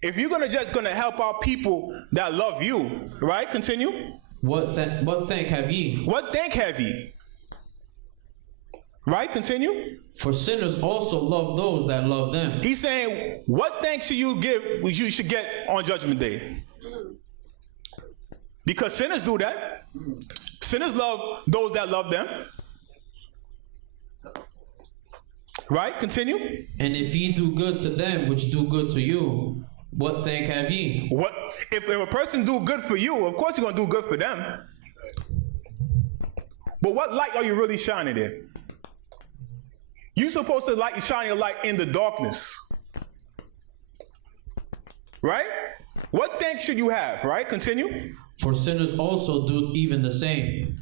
if you're just gonna help out people that love you, right? Continue. What thank have ye? What thank have ye? Right? Continue. For sinners also love those that love them. He's saying, what thanks should you give? You should get on Judgment Day. Because sinners do that. Sinners love those that love them. Right? Continue. And if ye do good to them which do good to you, what thank have ye? What if a person do good for you? Of course you're gonna do good for them. But what light are you really shining in? You're supposed to shine your light in the darkness. Right? What thanks should you have? Right? Continue. For sinners also do even the same.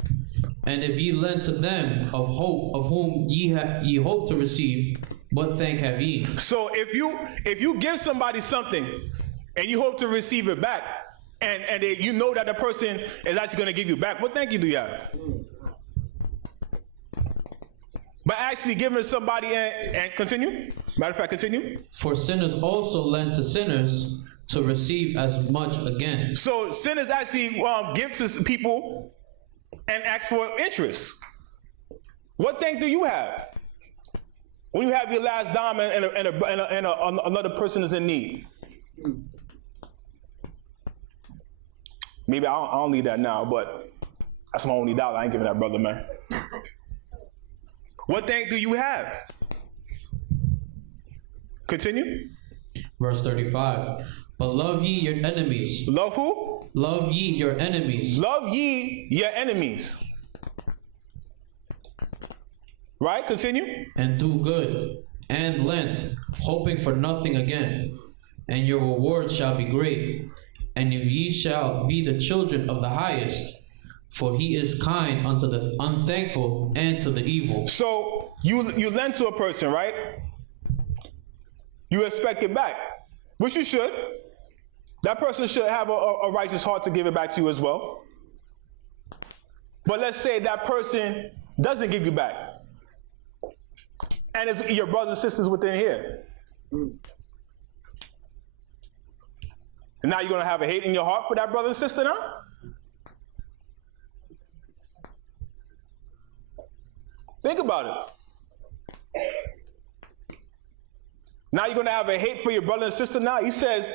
And if ye lend to them of whom ye hope to receive, what thank have ye? So if you give somebody something and you hope to receive it back, and you know that the person is actually going to give you back, what thank you do you have? But actually giving somebody and continue. Matter of fact, continue. For sinners also lend to sinners to receive as much again. So sinners actually give to people and ask for interest. What thank do you have when you have your last dime and another person is in need? Maybe I don't need that now, but that's my only dollar. I ain't giving that brother, man. What thank do you have? Continue. Verse 35. But love ye your enemies. Love who? Love ye your enemies. Love ye your enemies. Right? Continue. And do good, and lend, hoping for nothing again. And your reward shall be great. And if ye shall be the children of the highest, for he is kind unto the unthankful and to the evil. So you lend to a person, right? You expect it back, which you should. That person should have a righteous heart to give it back to you as well. But let's say that person doesn't give you back. And it's your brothers and sisters within here. And now you're going to have a hate in your heart for that brother and sister now? Think about it. Now you're going to have a hate for your brother and sister now? He says,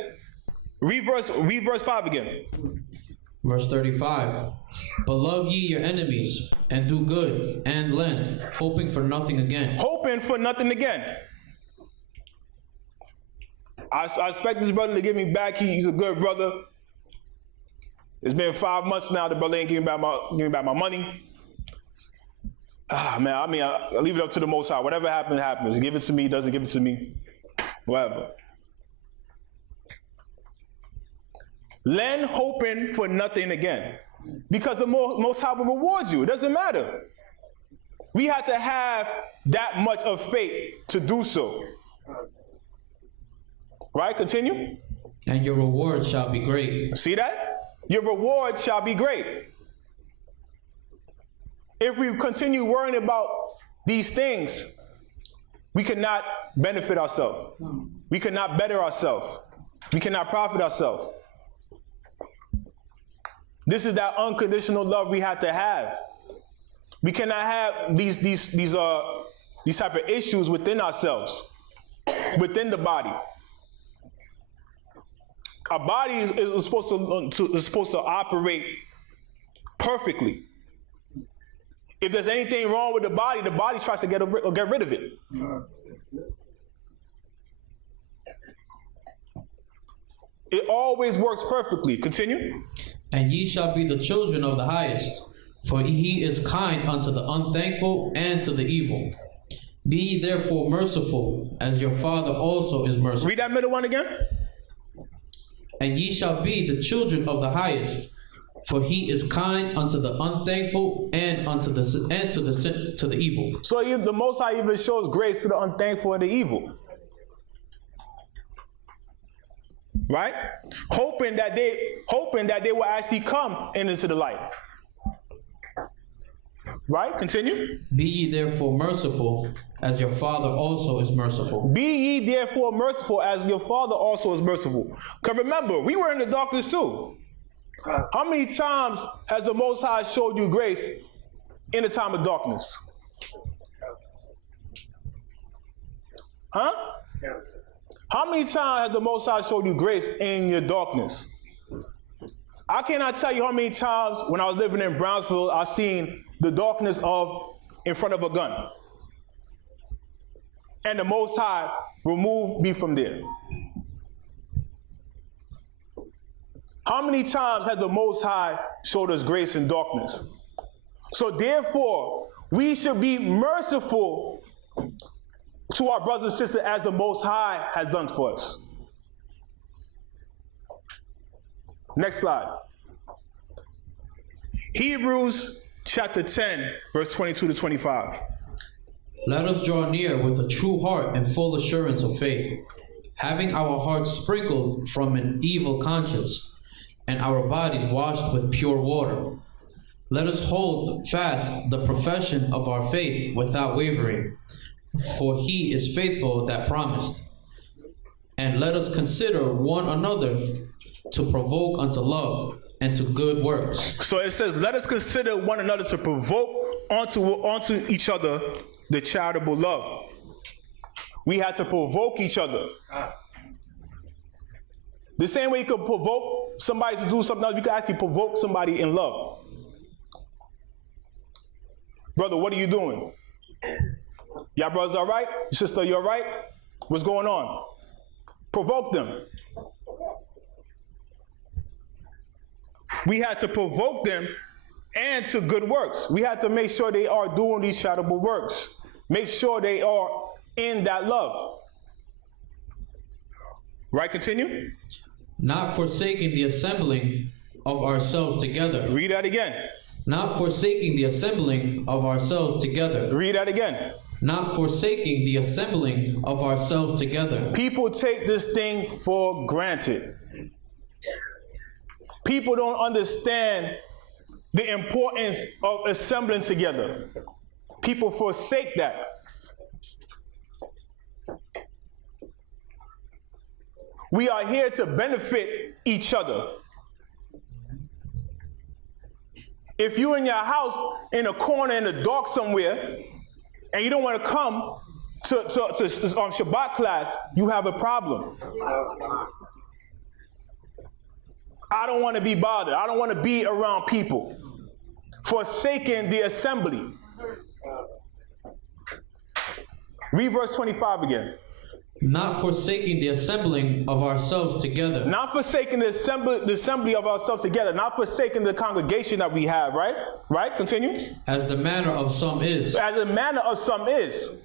read verse 5 again. Verse 35. But love ye your enemies, and do good, and lend, hoping for nothing again. Hoping for nothing again. I expect this brother to give me back. He's a good brother. It's been 5 months now. The brother ain't giving back my money. Man, I leave it up to the Most High. Whatever happens, happens. Give it to me, doesn't give it to me. Whatever. Lend hoping for nothing again. Because the Most High will reward you. It doesn't matter. We have to have that much of faith to do so. Right? Continue. And your reward shall be great. See that? Your reward shall be great. If we continue worrying about these things, we cannot benefit ourselves. We cannot better ourselves. We cannot profit ourselves. This is that unconditional love we have to have. We cannot have these type of issues within ourselves, within the body. Our body is supposed to operate perfectly. If there's anything wrong with the body tries to get rid of it. It always works perfectly. Continue. And ye shall be the children of the highest, for he is kind unto the unthankful and to the evil. Be ye therefore merciful, as your Father also is merciful. Read that middle one again. And ye shall be the children of the highest, for he is kind unto the unthankful and to the evil. So the Most High even shows grace to the unthankful and the evil. Right? Hoping that they will actually come into the light. Right? Continue. Be ye therefore merciful, as your Father also is merciful. Be ye therefore merciful, as your Father also is merciful. Because remember, we were in the darkness too. How many times has the Most High showed you grace in the time of darkness? Huh? How many times has the Most High showed you grace in your darkness? I cannot tell you how many times when I was living in Brownsville, I seen the darkness of in front of a gun. And the Most High removed me from there. How many times has the Most High showed us grace in darkness? So therefore, we should be merciful to our brothers and sisters as the Most High has done for us. Next slide. Hebrews chapter 10, verse 22 to 25. Let us draw near with a true heart and full assurance of faith, having our hearts sprinkled from an evil conscience, and our bodies washed with pure water. Let us hold fast the profession of our faith without wavering, for he is faithful that promised. And let us consider one another to provoke unto love and to good works. So it says, let us consider one another to provoke onto each other the charitable love. We had to provoke each other. The same way you could provoke somebody to do something else, you could actually provoke somebody in love. Brother, what are you doing? Y'all brothers all right? Sister, you all right? What's going on? Provoke them. We had to provoke them and to good works. We had to make sure they are doing these charitable works. Make sure they are in that love. Right, continue. Not forsaking the assembling of ourselves together. Read that again. Not forsaking the assembling of ourselves together. Read that again. Not forsaking the assembling of ourselves together. People take this thing for granted. People don't understand the importance of assembling together. People forsake that. We are here to benefit each other. If you're in your house in a corner in the dark somewhere and you don't want to come to Shabbat class, you have a problem. I don't want to be bothered. I don't want to be around people. Forsaking the assembly. Read verse 25 again. Not forsaking the assembling of ourselves together. Not forsaking the assembly of ourselves together. Not forsaking the congregation that we have, right? Right? Continue. As the manner of some is. As the manner of some is.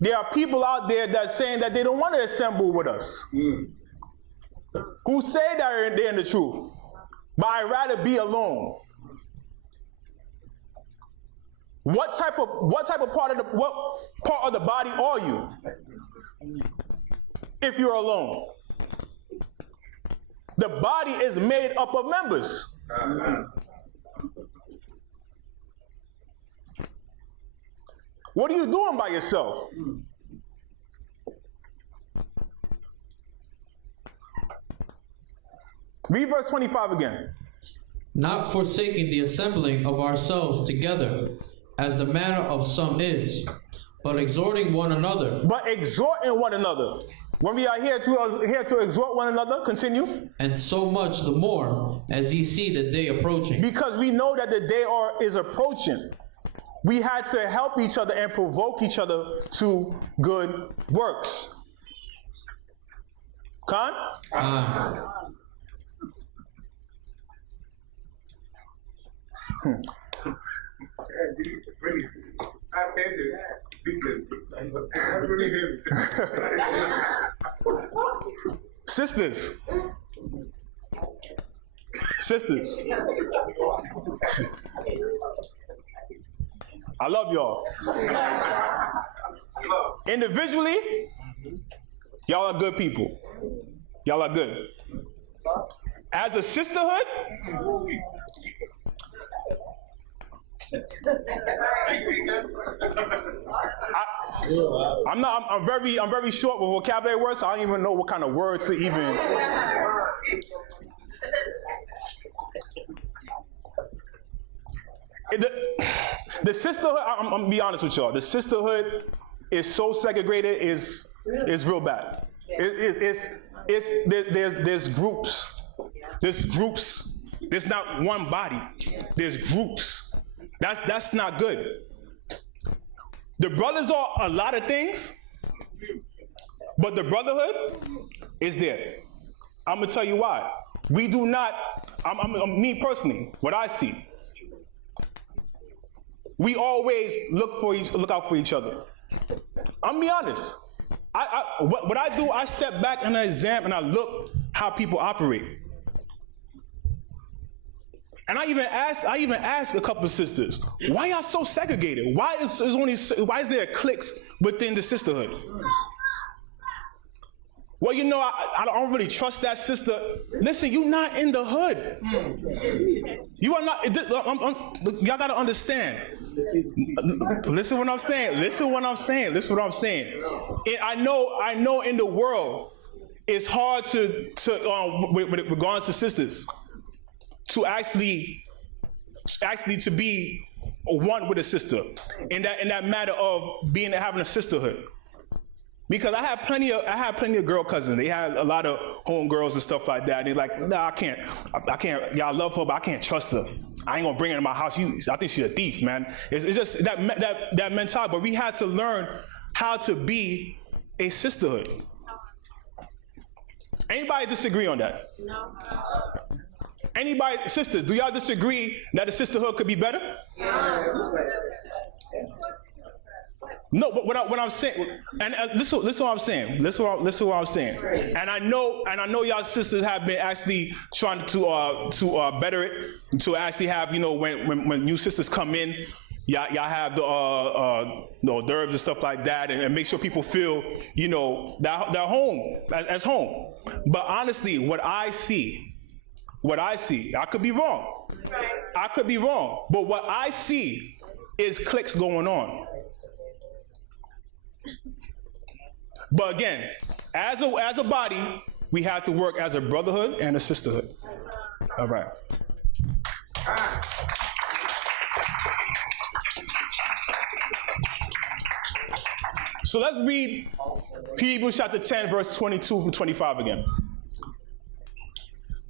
There are people out there that's saying that they don't want to assemble with us. Who say that they're in the truth. But I'd rather be alone. What part of the body are you if you're alone? The body is made up of members. What are you doing by yourself? Read verse 25 again. Not forsaking the assembling of ourselves together, as the manner of some is, but exhorting one another. But exhorting one another. When we are here to exhort one another, continue. And so much the more as ye see the day approaching. Because we know that the day is approaching. We had to help each other and provoke each other to good works. Khan? Sisters. I love y'all. Individually, y'all are good people. Y'all are good. As a sisterhood, I'm very short with vocabulary words, so I don't even know what kind of words to even. The sisterhood, I'm gonna be honest with y'all. The sisterhood is so segregated, is real bad. There's groups. There's groups. There's not one body. There's groups. That's not good. The brothers are a lot of things, but the brotherhood is there. I'm gonna tell you why. We do not. Me personally, what I see. We always look out for each other. I'm gonna be honest. What I do, I step back and I examine and I look how people operate. And I even ask a couple of sisters, why y'all so segregated? Why is there cliques within the sisterhood? Well, you know, I don't really trust that sister. Listen, you're not in the hood. You are not. Y'all gotta understand. Listen what I'm saying. Listen what I'm saying. I know. In the world, it's hard to with regards to sisters, to actually to be one with a sister in that matter of having a sisterhood. Because I had plenty of girl cousins. They had a lot of home girls and stuff like that. They're like, nah, I can't. Y'all love her, but I can't trust her. I ain't gonna bring her in my house. I think she's a thief, man. It's just that mentality. But we had to learn how to be a sisterhood. Anybody disagree on that? No. Anybody, sisters, do y'all disagree that the sisterhood could be better? Yeah. No, but what I'm saying, and listen what I'm saying. Listen what I'm saying. And I know y'all sisters have been actually trying to better it, to actually have, you know, when new sisters come in, y'all have the hors d'oeuvres and stuff like that, and make sure people feel, you know, that home as home. But honestly, what I see, I could be wrong. But what I see is cliques going on. But again, as a body, we have to work as a brotherhood and a sisterhood. All right. So let's read Hebrews chapter 10, verse 22 to 25 again.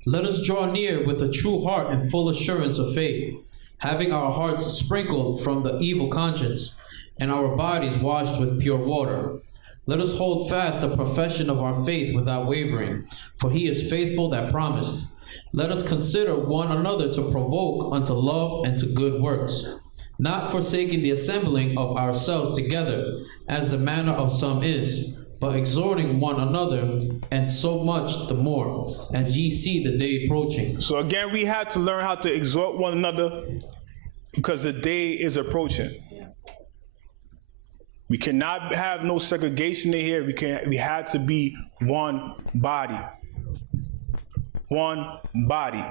Let us draw near with a true heart and full assurance of faith, having our hearts sprinkled from the evil conscience and our bodies washed with pure water. Let us hold fast the profession of our faith without wavering, for he is faithful that promised. Let us consider one another to provoke unto love and to good works, not forsaking the assembling of ourselves together, as the manner of some is, but exhorting one another, and so much the more, as ye see the day approaching. So again, we have to learn how to exhort one another, because the day is approaching. We cannot have no segregation in here. We had to be one body. One body.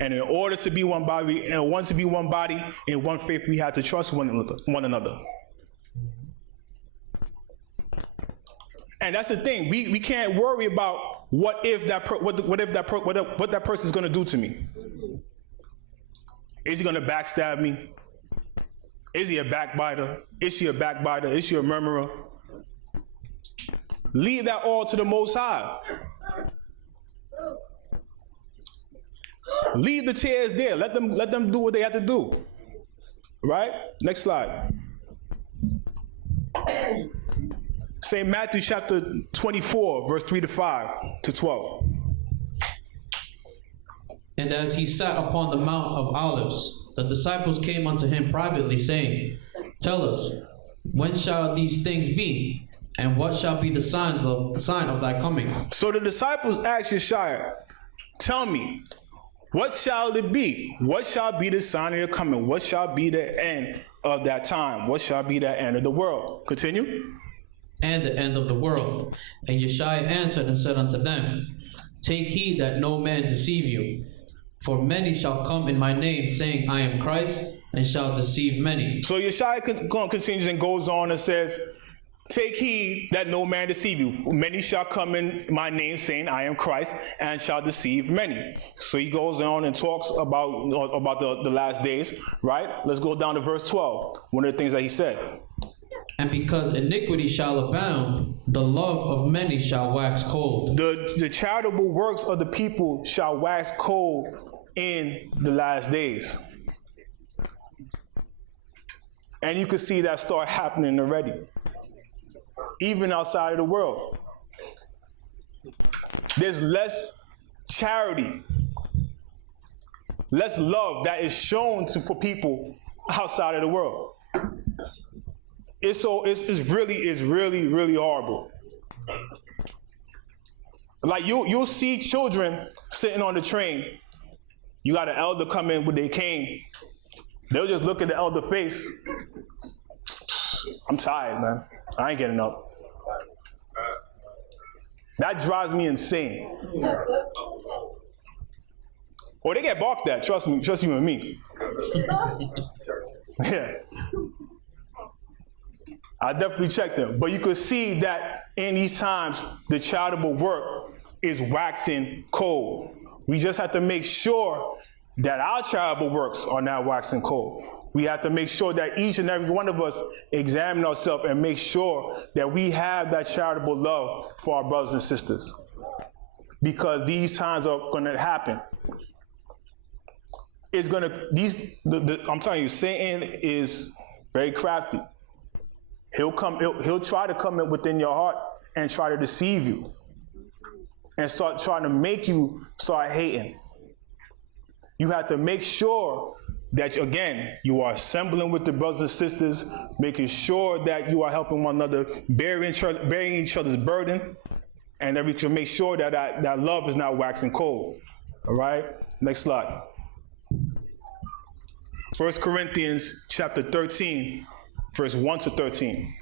And in order to be one body, and want to be one body in one faith, we had to trust one another. And that's the thing. We can't worry about what that person is going to do to me. Is he going to backstab me? Is he a backbiter? Is she a backbiter? Is she a murmurer? Leave that all to the Most High. Leave the tears there. Let them do what they have to do. Right? Next slide. St. Matthew chapter 24, verse 3 to 5 to 12. And as he sat upon the Mount of Olives, the disciples came unto him privately, saying, Tell us, when shall these things be? And what shall be the sign of thy coming? So the disciples asked Yeshua, tell me, what shall it be? What shall be the sign of your coming? What shall be the end of that time? What shall be the end of the world? Continue. And the end of the world. And Yeshua answered and said unto them, Take heed that no man deceive you. For many shall come in my name, saying, I am Christ, and shall deceive many. So Yeshua continues and goes on and says, take heed that no man deceive you. Many shall come in my name, saying, I am Christ, and shall deceive many. So he goes on and talks about the last days, right? Let's go down to verse 12. One of the things that he said. And because iniquity shall abound, the love of many shall wax cold. The charitable works of the people shall wax cold in the last days. And you can see that start happening already, even outside of the world. There's less charity, less love that is shown for people outside of the world. It's really horrible. Like you'll see children sitting on the train. You got an elder come in with their cane. They'll just look at the elder face. I'm tired, man. I ain't getting up. That drives me insane. Or they get balked at. Trust you and me. Yeah. I definitely check them. But you could see that in these times, the charitable work is waxing cold. We just have to make sure that our charitable works are not waxing cold. We have to make sure that each and every one of us examine ourselves and make sure that we have that charitable love for our brothers and sisters. Because these times are going to happen. It's going to, I'm telling you, Satan is very crafty. He'll try to come in within your heart and try to deceive you and start trying to make you start hating. You have to make sure that, again, you are assembling with the brothers and sisters, making sure that you are helping one another, bearing each other's burden, and that we can make sure that that love is not waxing cold. All right? Next slide. 1 Corinthians chapter 13, verse 1 to 13.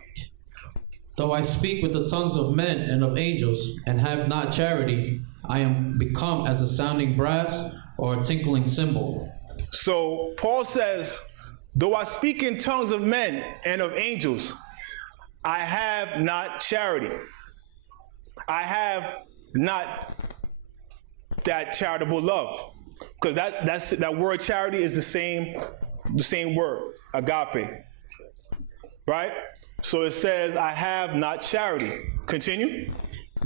Though I speak with the tongues of men and of angels, and have not charity, I am become as a sounding brass or a tinkling cymbal. So Paul says, though I speak in tongues of men and of angels, I have not charity. I have not that charitable love. Because that word charity is the same word, agape. Right? So it says, I have not charity. Continue.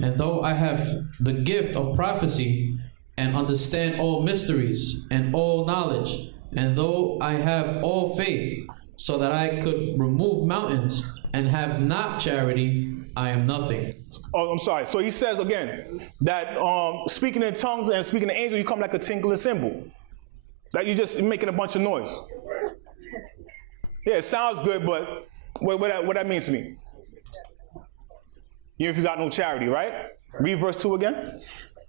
And though I have the gift of prophecy, and understand all mysteries and all knowledge, and though I have all faith, so that I could remove mountains, and have not charity, I am nothing. Oh, I'm sorry. So he says again that speaking in tongues and speaking in angels, you come like a tinkling cymbal. Like you're just making a bunch of noise. Yeah, it sounds good, but what that means to me? You know, if you got no charity, right? Read verse 2 again.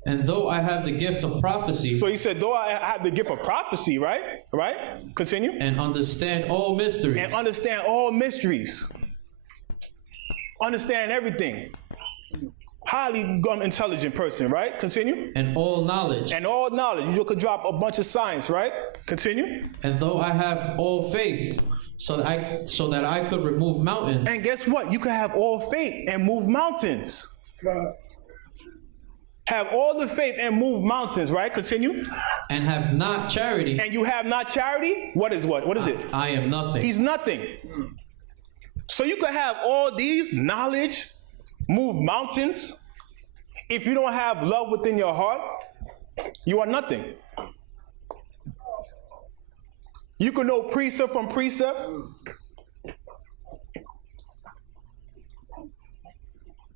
And though I have the gift of prophecy. So he said, though I have the gift of prophecy, right? Right? Continue. And understand all mysteries. And understand all mysteries. Understand everything. Highly intelligent person, right? Continue. And all knowledge. And all knowledge. You could drop a bunch of science, right? Continue. And though I have all faith, so that I could remove mountains. And guess what? You can have all faith and move mountains. Have all the faith and move mountains, right? Continue. And have not charity. And you have not charity? What is what? What is it? I am nothing. He's nothing. So you can have all these knowledge, move mountains. If you don't have love within your heart, you are nothing. You can know precept from precept.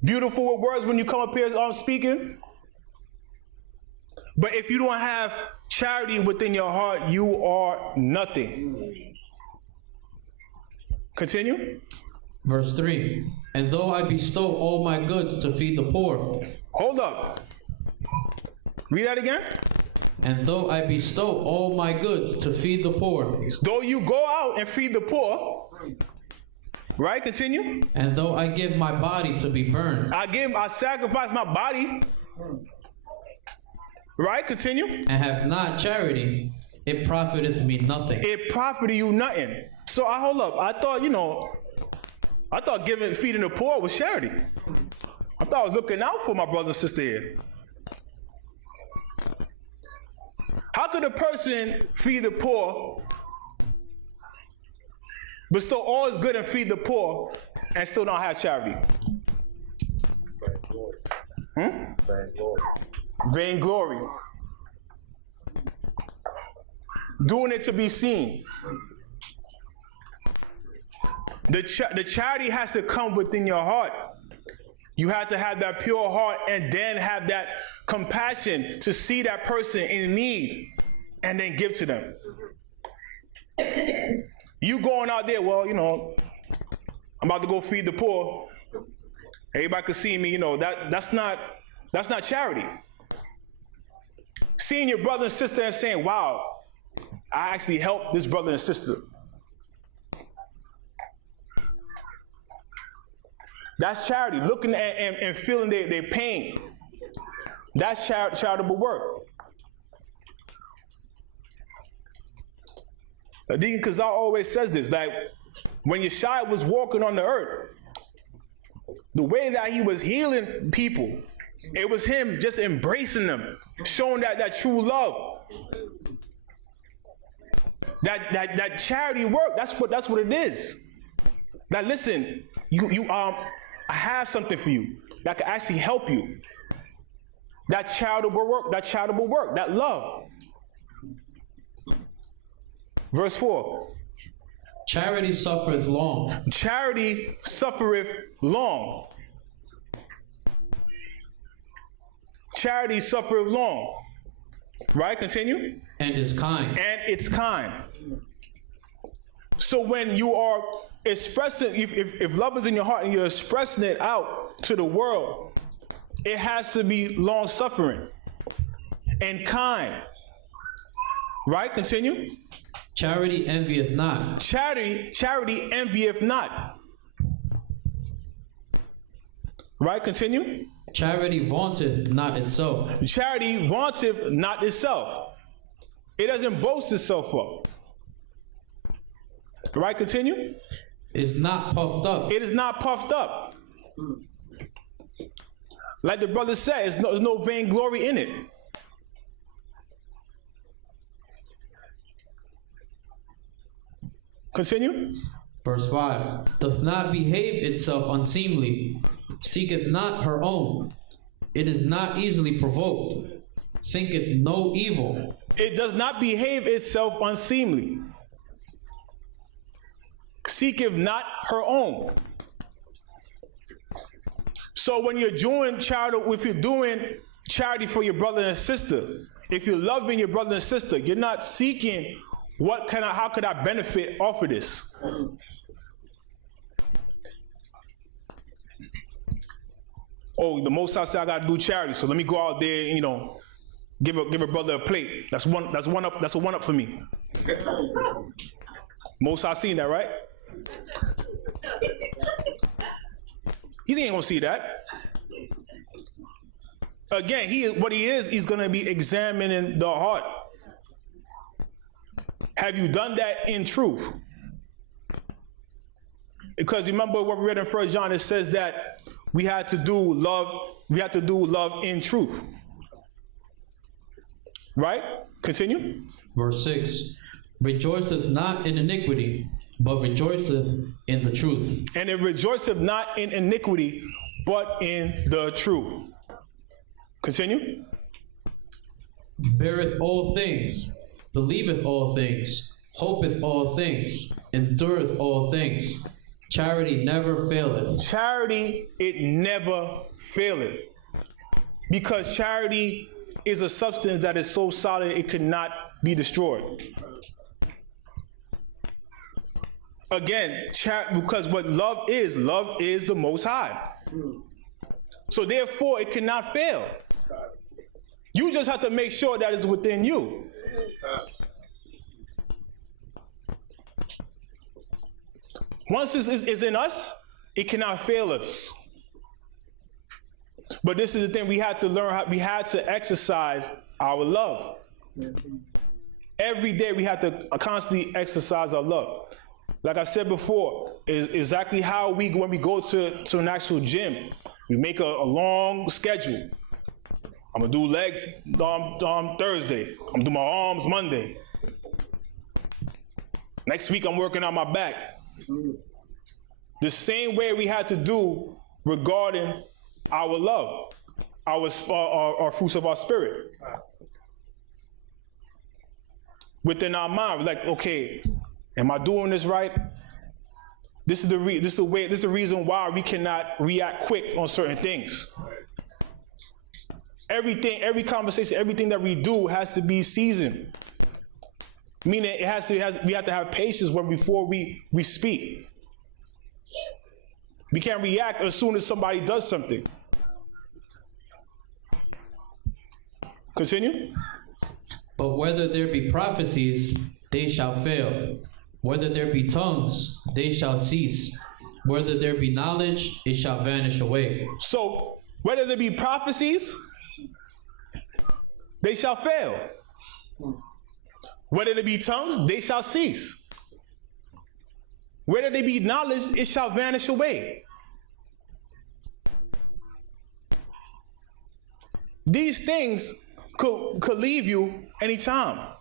Beautiful with words when you come up here speaking. But if you don't have charity within your heart, you are nothing. Continue. Verse 3. And though I bestow all my goods to feed the poor. Hold up. Read that again. And though I bestow all my goods to feed the poor. Though you go out and feed the poor. Right? Continue. And though I give my body to be burned. I sacrifice my body. Right? Continue. and have not charity, it profiteth me nothing. It profited you nothing. So I hold up. I thought, feeding the poor was charity. I thought I was looking out for my brother and sister here. How could a person feed the poor, bestow all his good and feed the poor, and still not have charity? Vainglory. Doing it to be seen. The charity has to come within your heart. You have to have that pure heart and then have that compassion to see that person in need and then give to them. You going out there, well, I'm about to go feed the poor. Everybody can see me, that's not charity. Seeing your brother and sister and saying, wow, I actually helped this brother and sister. That's charity. Looking at and feeling their pain. That's charitable work. Deacon Kazal always says this, that when Yeshua was walking on the earth, the way that he was healing people, it was him just embracing them, showing that true love. That charity work, that's what it is. That listen, I have something for you that can actually help you. That charitable work, that love. Verse 4. Charity suffereth long. Charity suffereth long. Charity suffereth long. Right? Continue. And is kind. And it's kind. So when you are expressing, if love is in your heart and you're expressing it out to the world, it has to be long-suffering and kind. Right? Continue. Charity envieth not. Charity envieth not. Right? Continue. Charity vaunteth not itself. Charity vaunteth not itself. It doesn't boast itself up. Right? Continue. Is not puffed up. It is not puffed up. Like the brother said, there's no vainglory in it. Continue. Verse 5. Doth not behave itself unseemly, seeketh not her own, it is not easily provoked, thinketh no evil. It does not behave itself unseemly, seeketh not her own. So when you're doing charity, if you're doing charity for your brother and sister, if you're loving your brother and sister, you're not seeking how could I benefit off of this? Oh, the Most High said I gotta do charity, so let me go out there and, give a brother a plate. That's a one up for me. Most High seen that, right? He ain't gonna see that. Again, he's gonna be examining the heart. Have you done that in truth? Because remember what we read in 1 John, it says that we had to do love in truth. Right? Continue. Verse 6. Rejoiceth not in iniquity, but rejoiceth in the truth. And it rejoiceth not in iniquity, but in the truth. Continue. Beareth all things, believeth all things, hopeth all things, endureth all things. Charity never faileth. Charity, it never faileth. Because charity is a substance that is so solid it cannot be destroyed. Again, because what love is the Most High. So therefore, it cannot fail. You just have to make sure that it's within you. Once it's in us, it cannot fail us. But this is the thing, we had to learn how, we had to exercise our love. Every day we had to constantly exercise our love. Like I said before, is exactly how when we go to an actual gym, we make a long schedule. I'm gonna do legs Thursday. I'm gonna do my arms Monday. Next week I'm working on my back. The same way we had to do regarding our love, our fruits of our spirit. Within our mind, like, okay, am I doing this right? This is the reason why we cannot react quick on certain things. Every conversation, everything that we do has to be seasoned. Meaning we have to have patience before we speak. We can't react as soon as somebody does something. Continue. But whether there be prophecies, they shall fail. Whether there be tongues, they shall cease. Whether there be knowledge, it shall vanish away. So, whether there be prophecies, they shall fail. Whether there be tongues, they shall cease. Whether there be knowledge, it shall vanish away. These things could leave you anytime.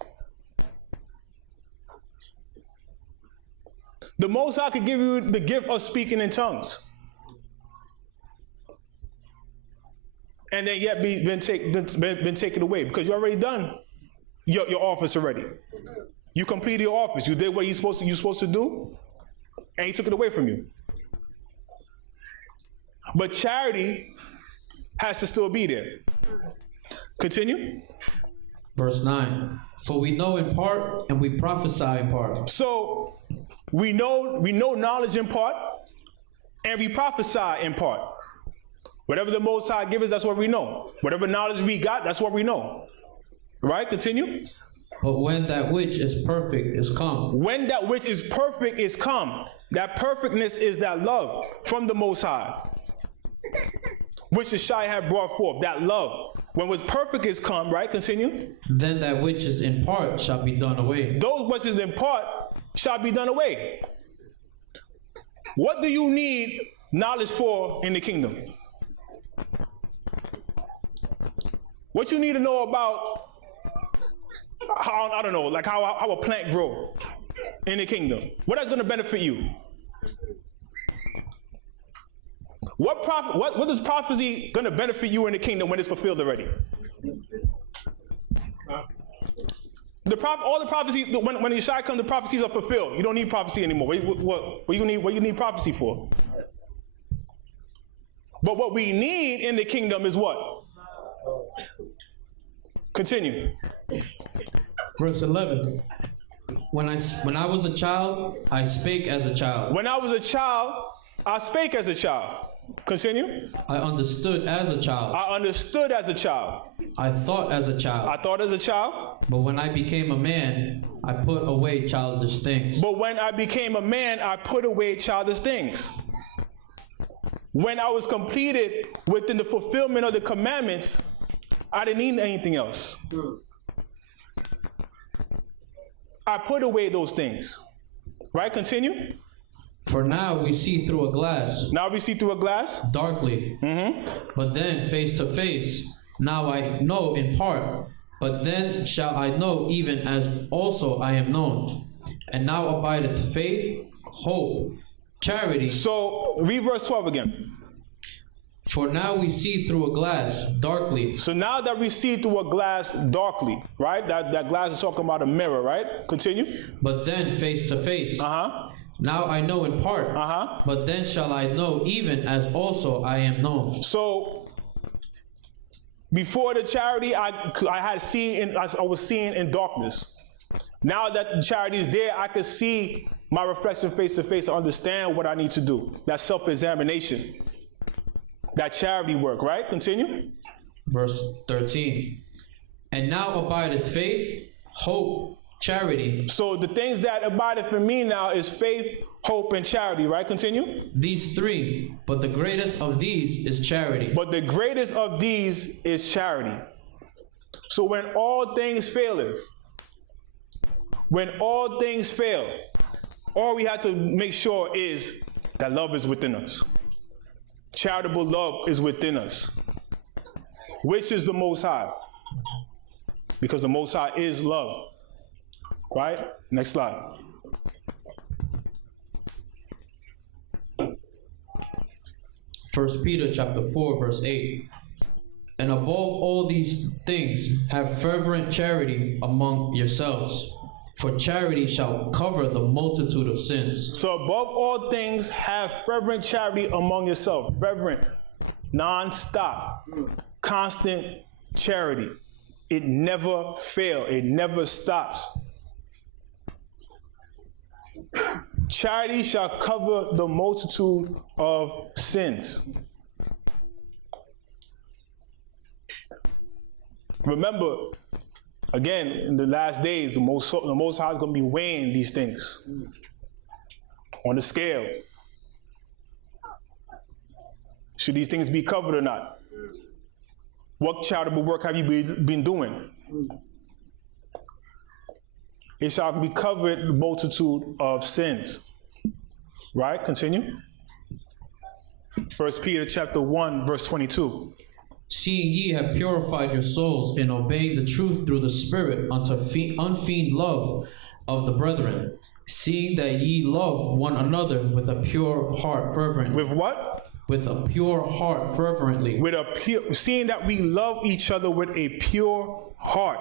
The Most High could give you the gift of speaking in tongues, and then yet been taken away because you already done your office already. You completed your office. You did what you're supposed to do, and He took it away from you. But charity has to still be there. Continue. Verse 9. For we know in part, and we prophesy in part. So we know knowledge in part, and we prophesy in part. Whatever the Most High gives us, that's what we know. Whatever knowledge we got, that's what we know. Right? Continue. But when that which is perfect is come. When that which is perfect is come. That perfectness is that love from the Most High, which the Shai had brought forth. That love. When what's perfect is come, right? Continue. Then that which is in part shall be done away. Those which is in part shall be done away. What do you need knowledge for in the kingdom? What you need to know about how, I don't know, like how a plant grow in the kingdom. What is going to benefit you? What is prophecy going to benefit you in the kingdom when it's fulfilled already? All the prophecies, when Yeshua comes, the prophecies are fulfilled. You don't need prophecy anymore. What you need prophecy for? But what we need in the kingdom is what? Continue. Verse 11. When I was a child, I spake as a child. When I was a child, I spake as a child. Continue. I understood as a child. I understood as a child. I thought as a child. I thought as a child. But when I became a man, I put away childish things. But when I became a man, I put away childish things. When I was completed within the fulfillment of the commandments, I didn't need anything else. I put away those things. Right? Continue. For now we see through a glass. Now we see through a glass. Darkly. But then face to face. Now I know in part. But then shall I know even as also I am known. And now abideth faith, hope, charity. So read verse 12 again. For now we see through a glass darkly. So now that we see through a glass darkly, right? That glass is talking about a mirror, right? Continue. But then face to face. Now I know in part. But then shall I know even as also I am known. So before the charity, I was seeing in darkness. Now that the charity is there, I could see my reflection face to face and understand what I need to do. That self-examination. That charity work, right? Continue. Verse 13. And now abideth faith, hope, charity. So the things that abideth in me now is faith, hope, and charity, right? Continue. These three, but the greatest of these is charity. But the greatest of these is charity. So when all things faileth, all we have to make sure is that love is within us. Charitable love is within us. Which is the Most High? Because the Most High is love. Right? Next slide. First Peter chapter 4, verse 8. And above all these things, have fervent charity among yourselves, for charity shall cover the multitude of sins. So above all things, have fervent charity among yourselves. Fervent, non-stop, constant charity. It never fails. It never stops. Charity shall cover the multitude of sins. Remember, again, in the last days, the Most High is going to be weighing these things on the scale. Should these things be covered or not? What charitable work have you been doing? It shall be covered the multitude of sins. Right? Continue. 1 Peter chapter 1, verse 22. Seeing ye have purified your souls in obeying the truth through the Spirit unto unfeigned love of the brethren, seeing that ye love one another with a pure heart fervently. With what? With a pure heart fervently. Seeing that we love each other with a pure heart.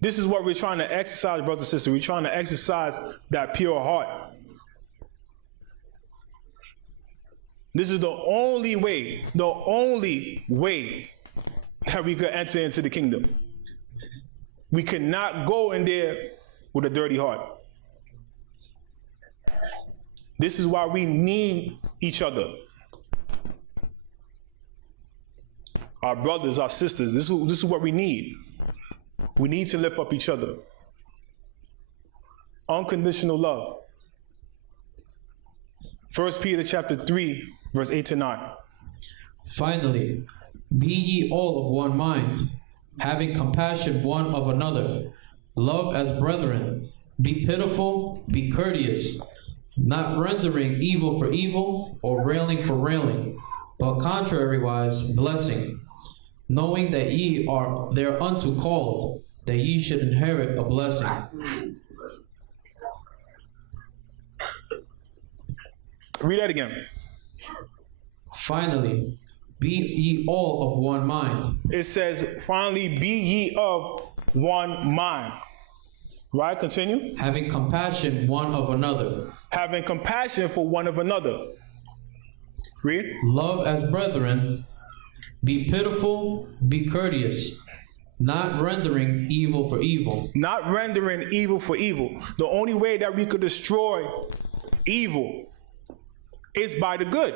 This is what we're trying to exercise, brothers and sisters. We're trying to exercise that pure heart. This is the only way that we could enter into the kingdom. We cannot go in there with a dirty heart. This is why we need each other. Our brothers, our sisters, this is what we need. We need to lift up each other. Unconditional love. 1 Peter chapter 3, verse 8 to 9. Finally, be ye all of one mind, having compassion one of another. Love as brethren. Be pitiful, be courteous, not rendering evil for evil, or railing for railing, but contrariwise blessing, knowing that ye are thereunto called, that ye should inherit a blessing. Read that again. Finally, be ye all of one mind. It says, finally, be ye of one mind. Right? Continue. Having compassion one of another. Having compassion for one of another. Read. Love as brethren. Be pitiful, be courteous, not rendering evil for evil. Not rendering evil for evil. The only way that we could destroy evil is by the good.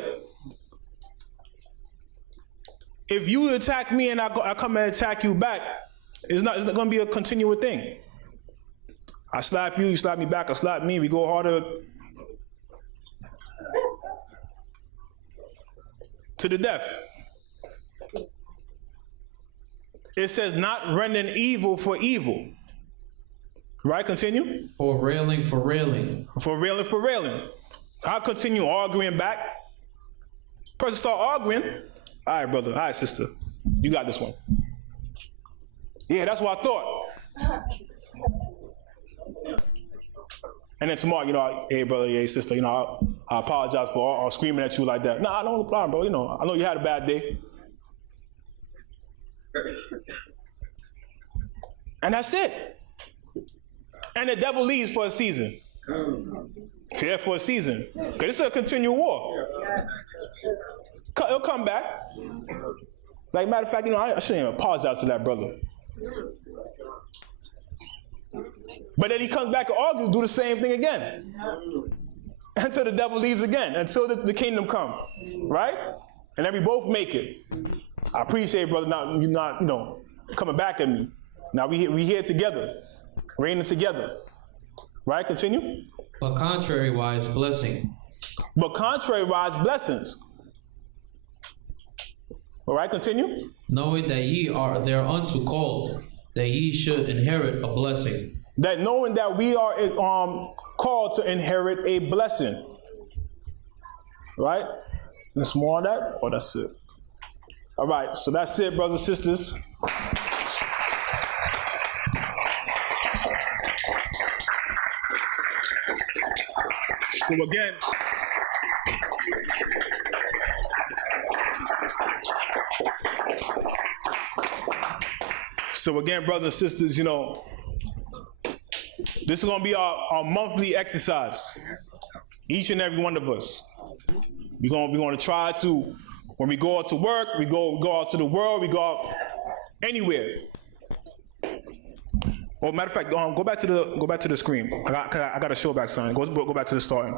If you attack me and I come and attack you back, it's not going to be a continual thing. I slap you, you slap me back, I slap me, we go harder to the death. It says not rendering evil for evil. Right, continue. Or railing for railing. For railing. I'll continue arguing back. Person start arguing. All right, brother. All right, sister. You got this one. Yeah, that's what I thought. And then tomorrow, hey, brother, hey, sister, I apologize for all screaming at you like that. Nah, no problem, bro. I know you had a bad day. And that's it. And the devil leaves for a season. Yeah, for a season. Because it's a continual war. He'll come back. Like, matter of fact, I shouldn't even apologize to that brother. But then he comes back and argues, do the same thing again. Until the devil leaves again. Until the kingdom come. Right? And then we both make it. I appreciate it, brother, you're not, coming back at me. Now we here together. Reigning together. Right? Continue. But contrariwise, blessing. But contrariwise, blessings. All right, continue. Knowing that ye are thereunto called, that ye should inherit a blessing. That knowing that we are called to inherit a blessing. Right? There's more on that? Oh, that's it. All right, so that's it, brothers and sisters. So again, brothers and sisters, you know, this is going to be our monthly exercise. Each and every one of us. We're going to try to, when we go out to work, we go out to the world, we go out anywhere. Well, matter of fact, go back to the screen. I got to show back something. Go back to the starting.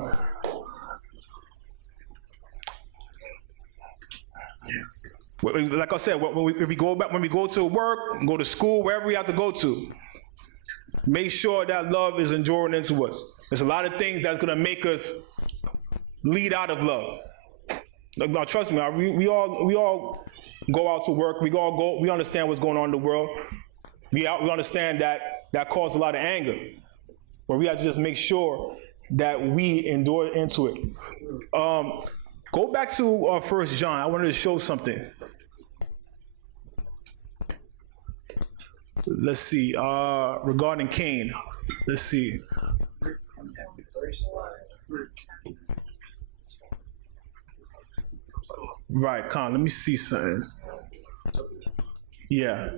Like I said, when we go to work, go to school, wherever we have to go to, make sure that love is enduring into us. There's a lot of things that's gonna make us lead out of love. Now, trust me, we all go out to work. We understand what's going on in the world. We understand that causes a lot of anger, but we have to just make sure that we endure into it. Go back to 1 John. I wanted to show something. Let's see. Regarding Cain. Let's see. Right, Con. Let me see something. Yeah.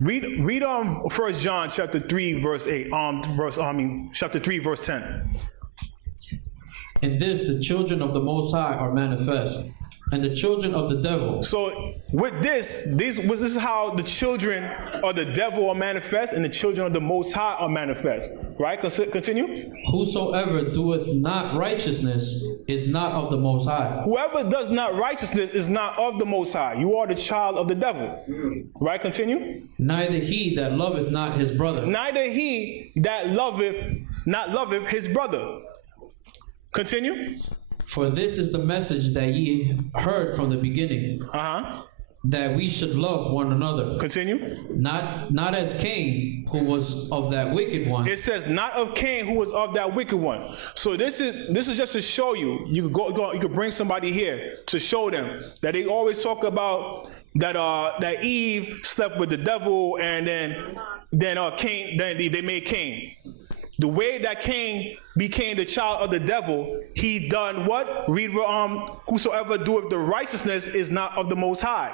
Read 1 John chapter 3 verse 8 chapter 3 verse 10. In this the children of the Most High are manifest, and the children of the devil. So with this is how the children of the devil are manifest, and the children of the Most High are manifest. Right? Continue. Whosoever doeth not righteousness is not of the Most High. Whoever does not righteousness is not of the Most High. You are the child of the devil. Right? Continue. Neither he that loveth not his brother. Neither he that loveth his brother. Continue. For this is the message that ye heard from the beginning, that we should love one another. Continue. Not as Cain, who was of that wicked one. It says, not of Cain, who was of that wicked one. So this is just to show you. You could bring somebody here to show them that they always talk about that Eve slept with the devil, and then Cain. Then they made Cain. The way that Cain became the child of the devil, he done what? Read, whosoever doeth the righteousness is not of the Most High,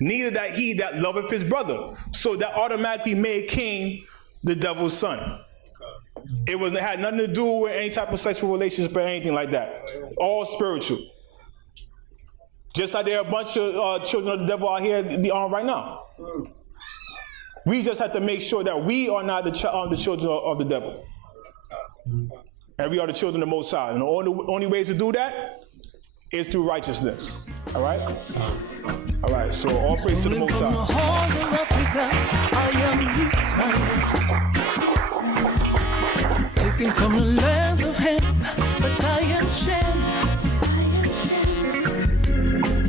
neither that he that loveth his brother. So that automatically made Cain the devil's son. It had nothing to do with any type of sexual relationship or anything like that. All spiritual. Just like there are a bunch of children of the devil out here right now. We just have to make sure that we are not the children of the devil. And we are the children of the Most High. And the only ways to do that is through righteousness. All right? All right, so all praise to the Most High. Taken from the lands of Ham, but I am Shem.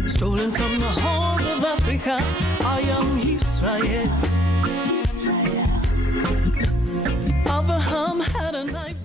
Stolen from the horns of Africa, I am Israel. Abraham had a knife.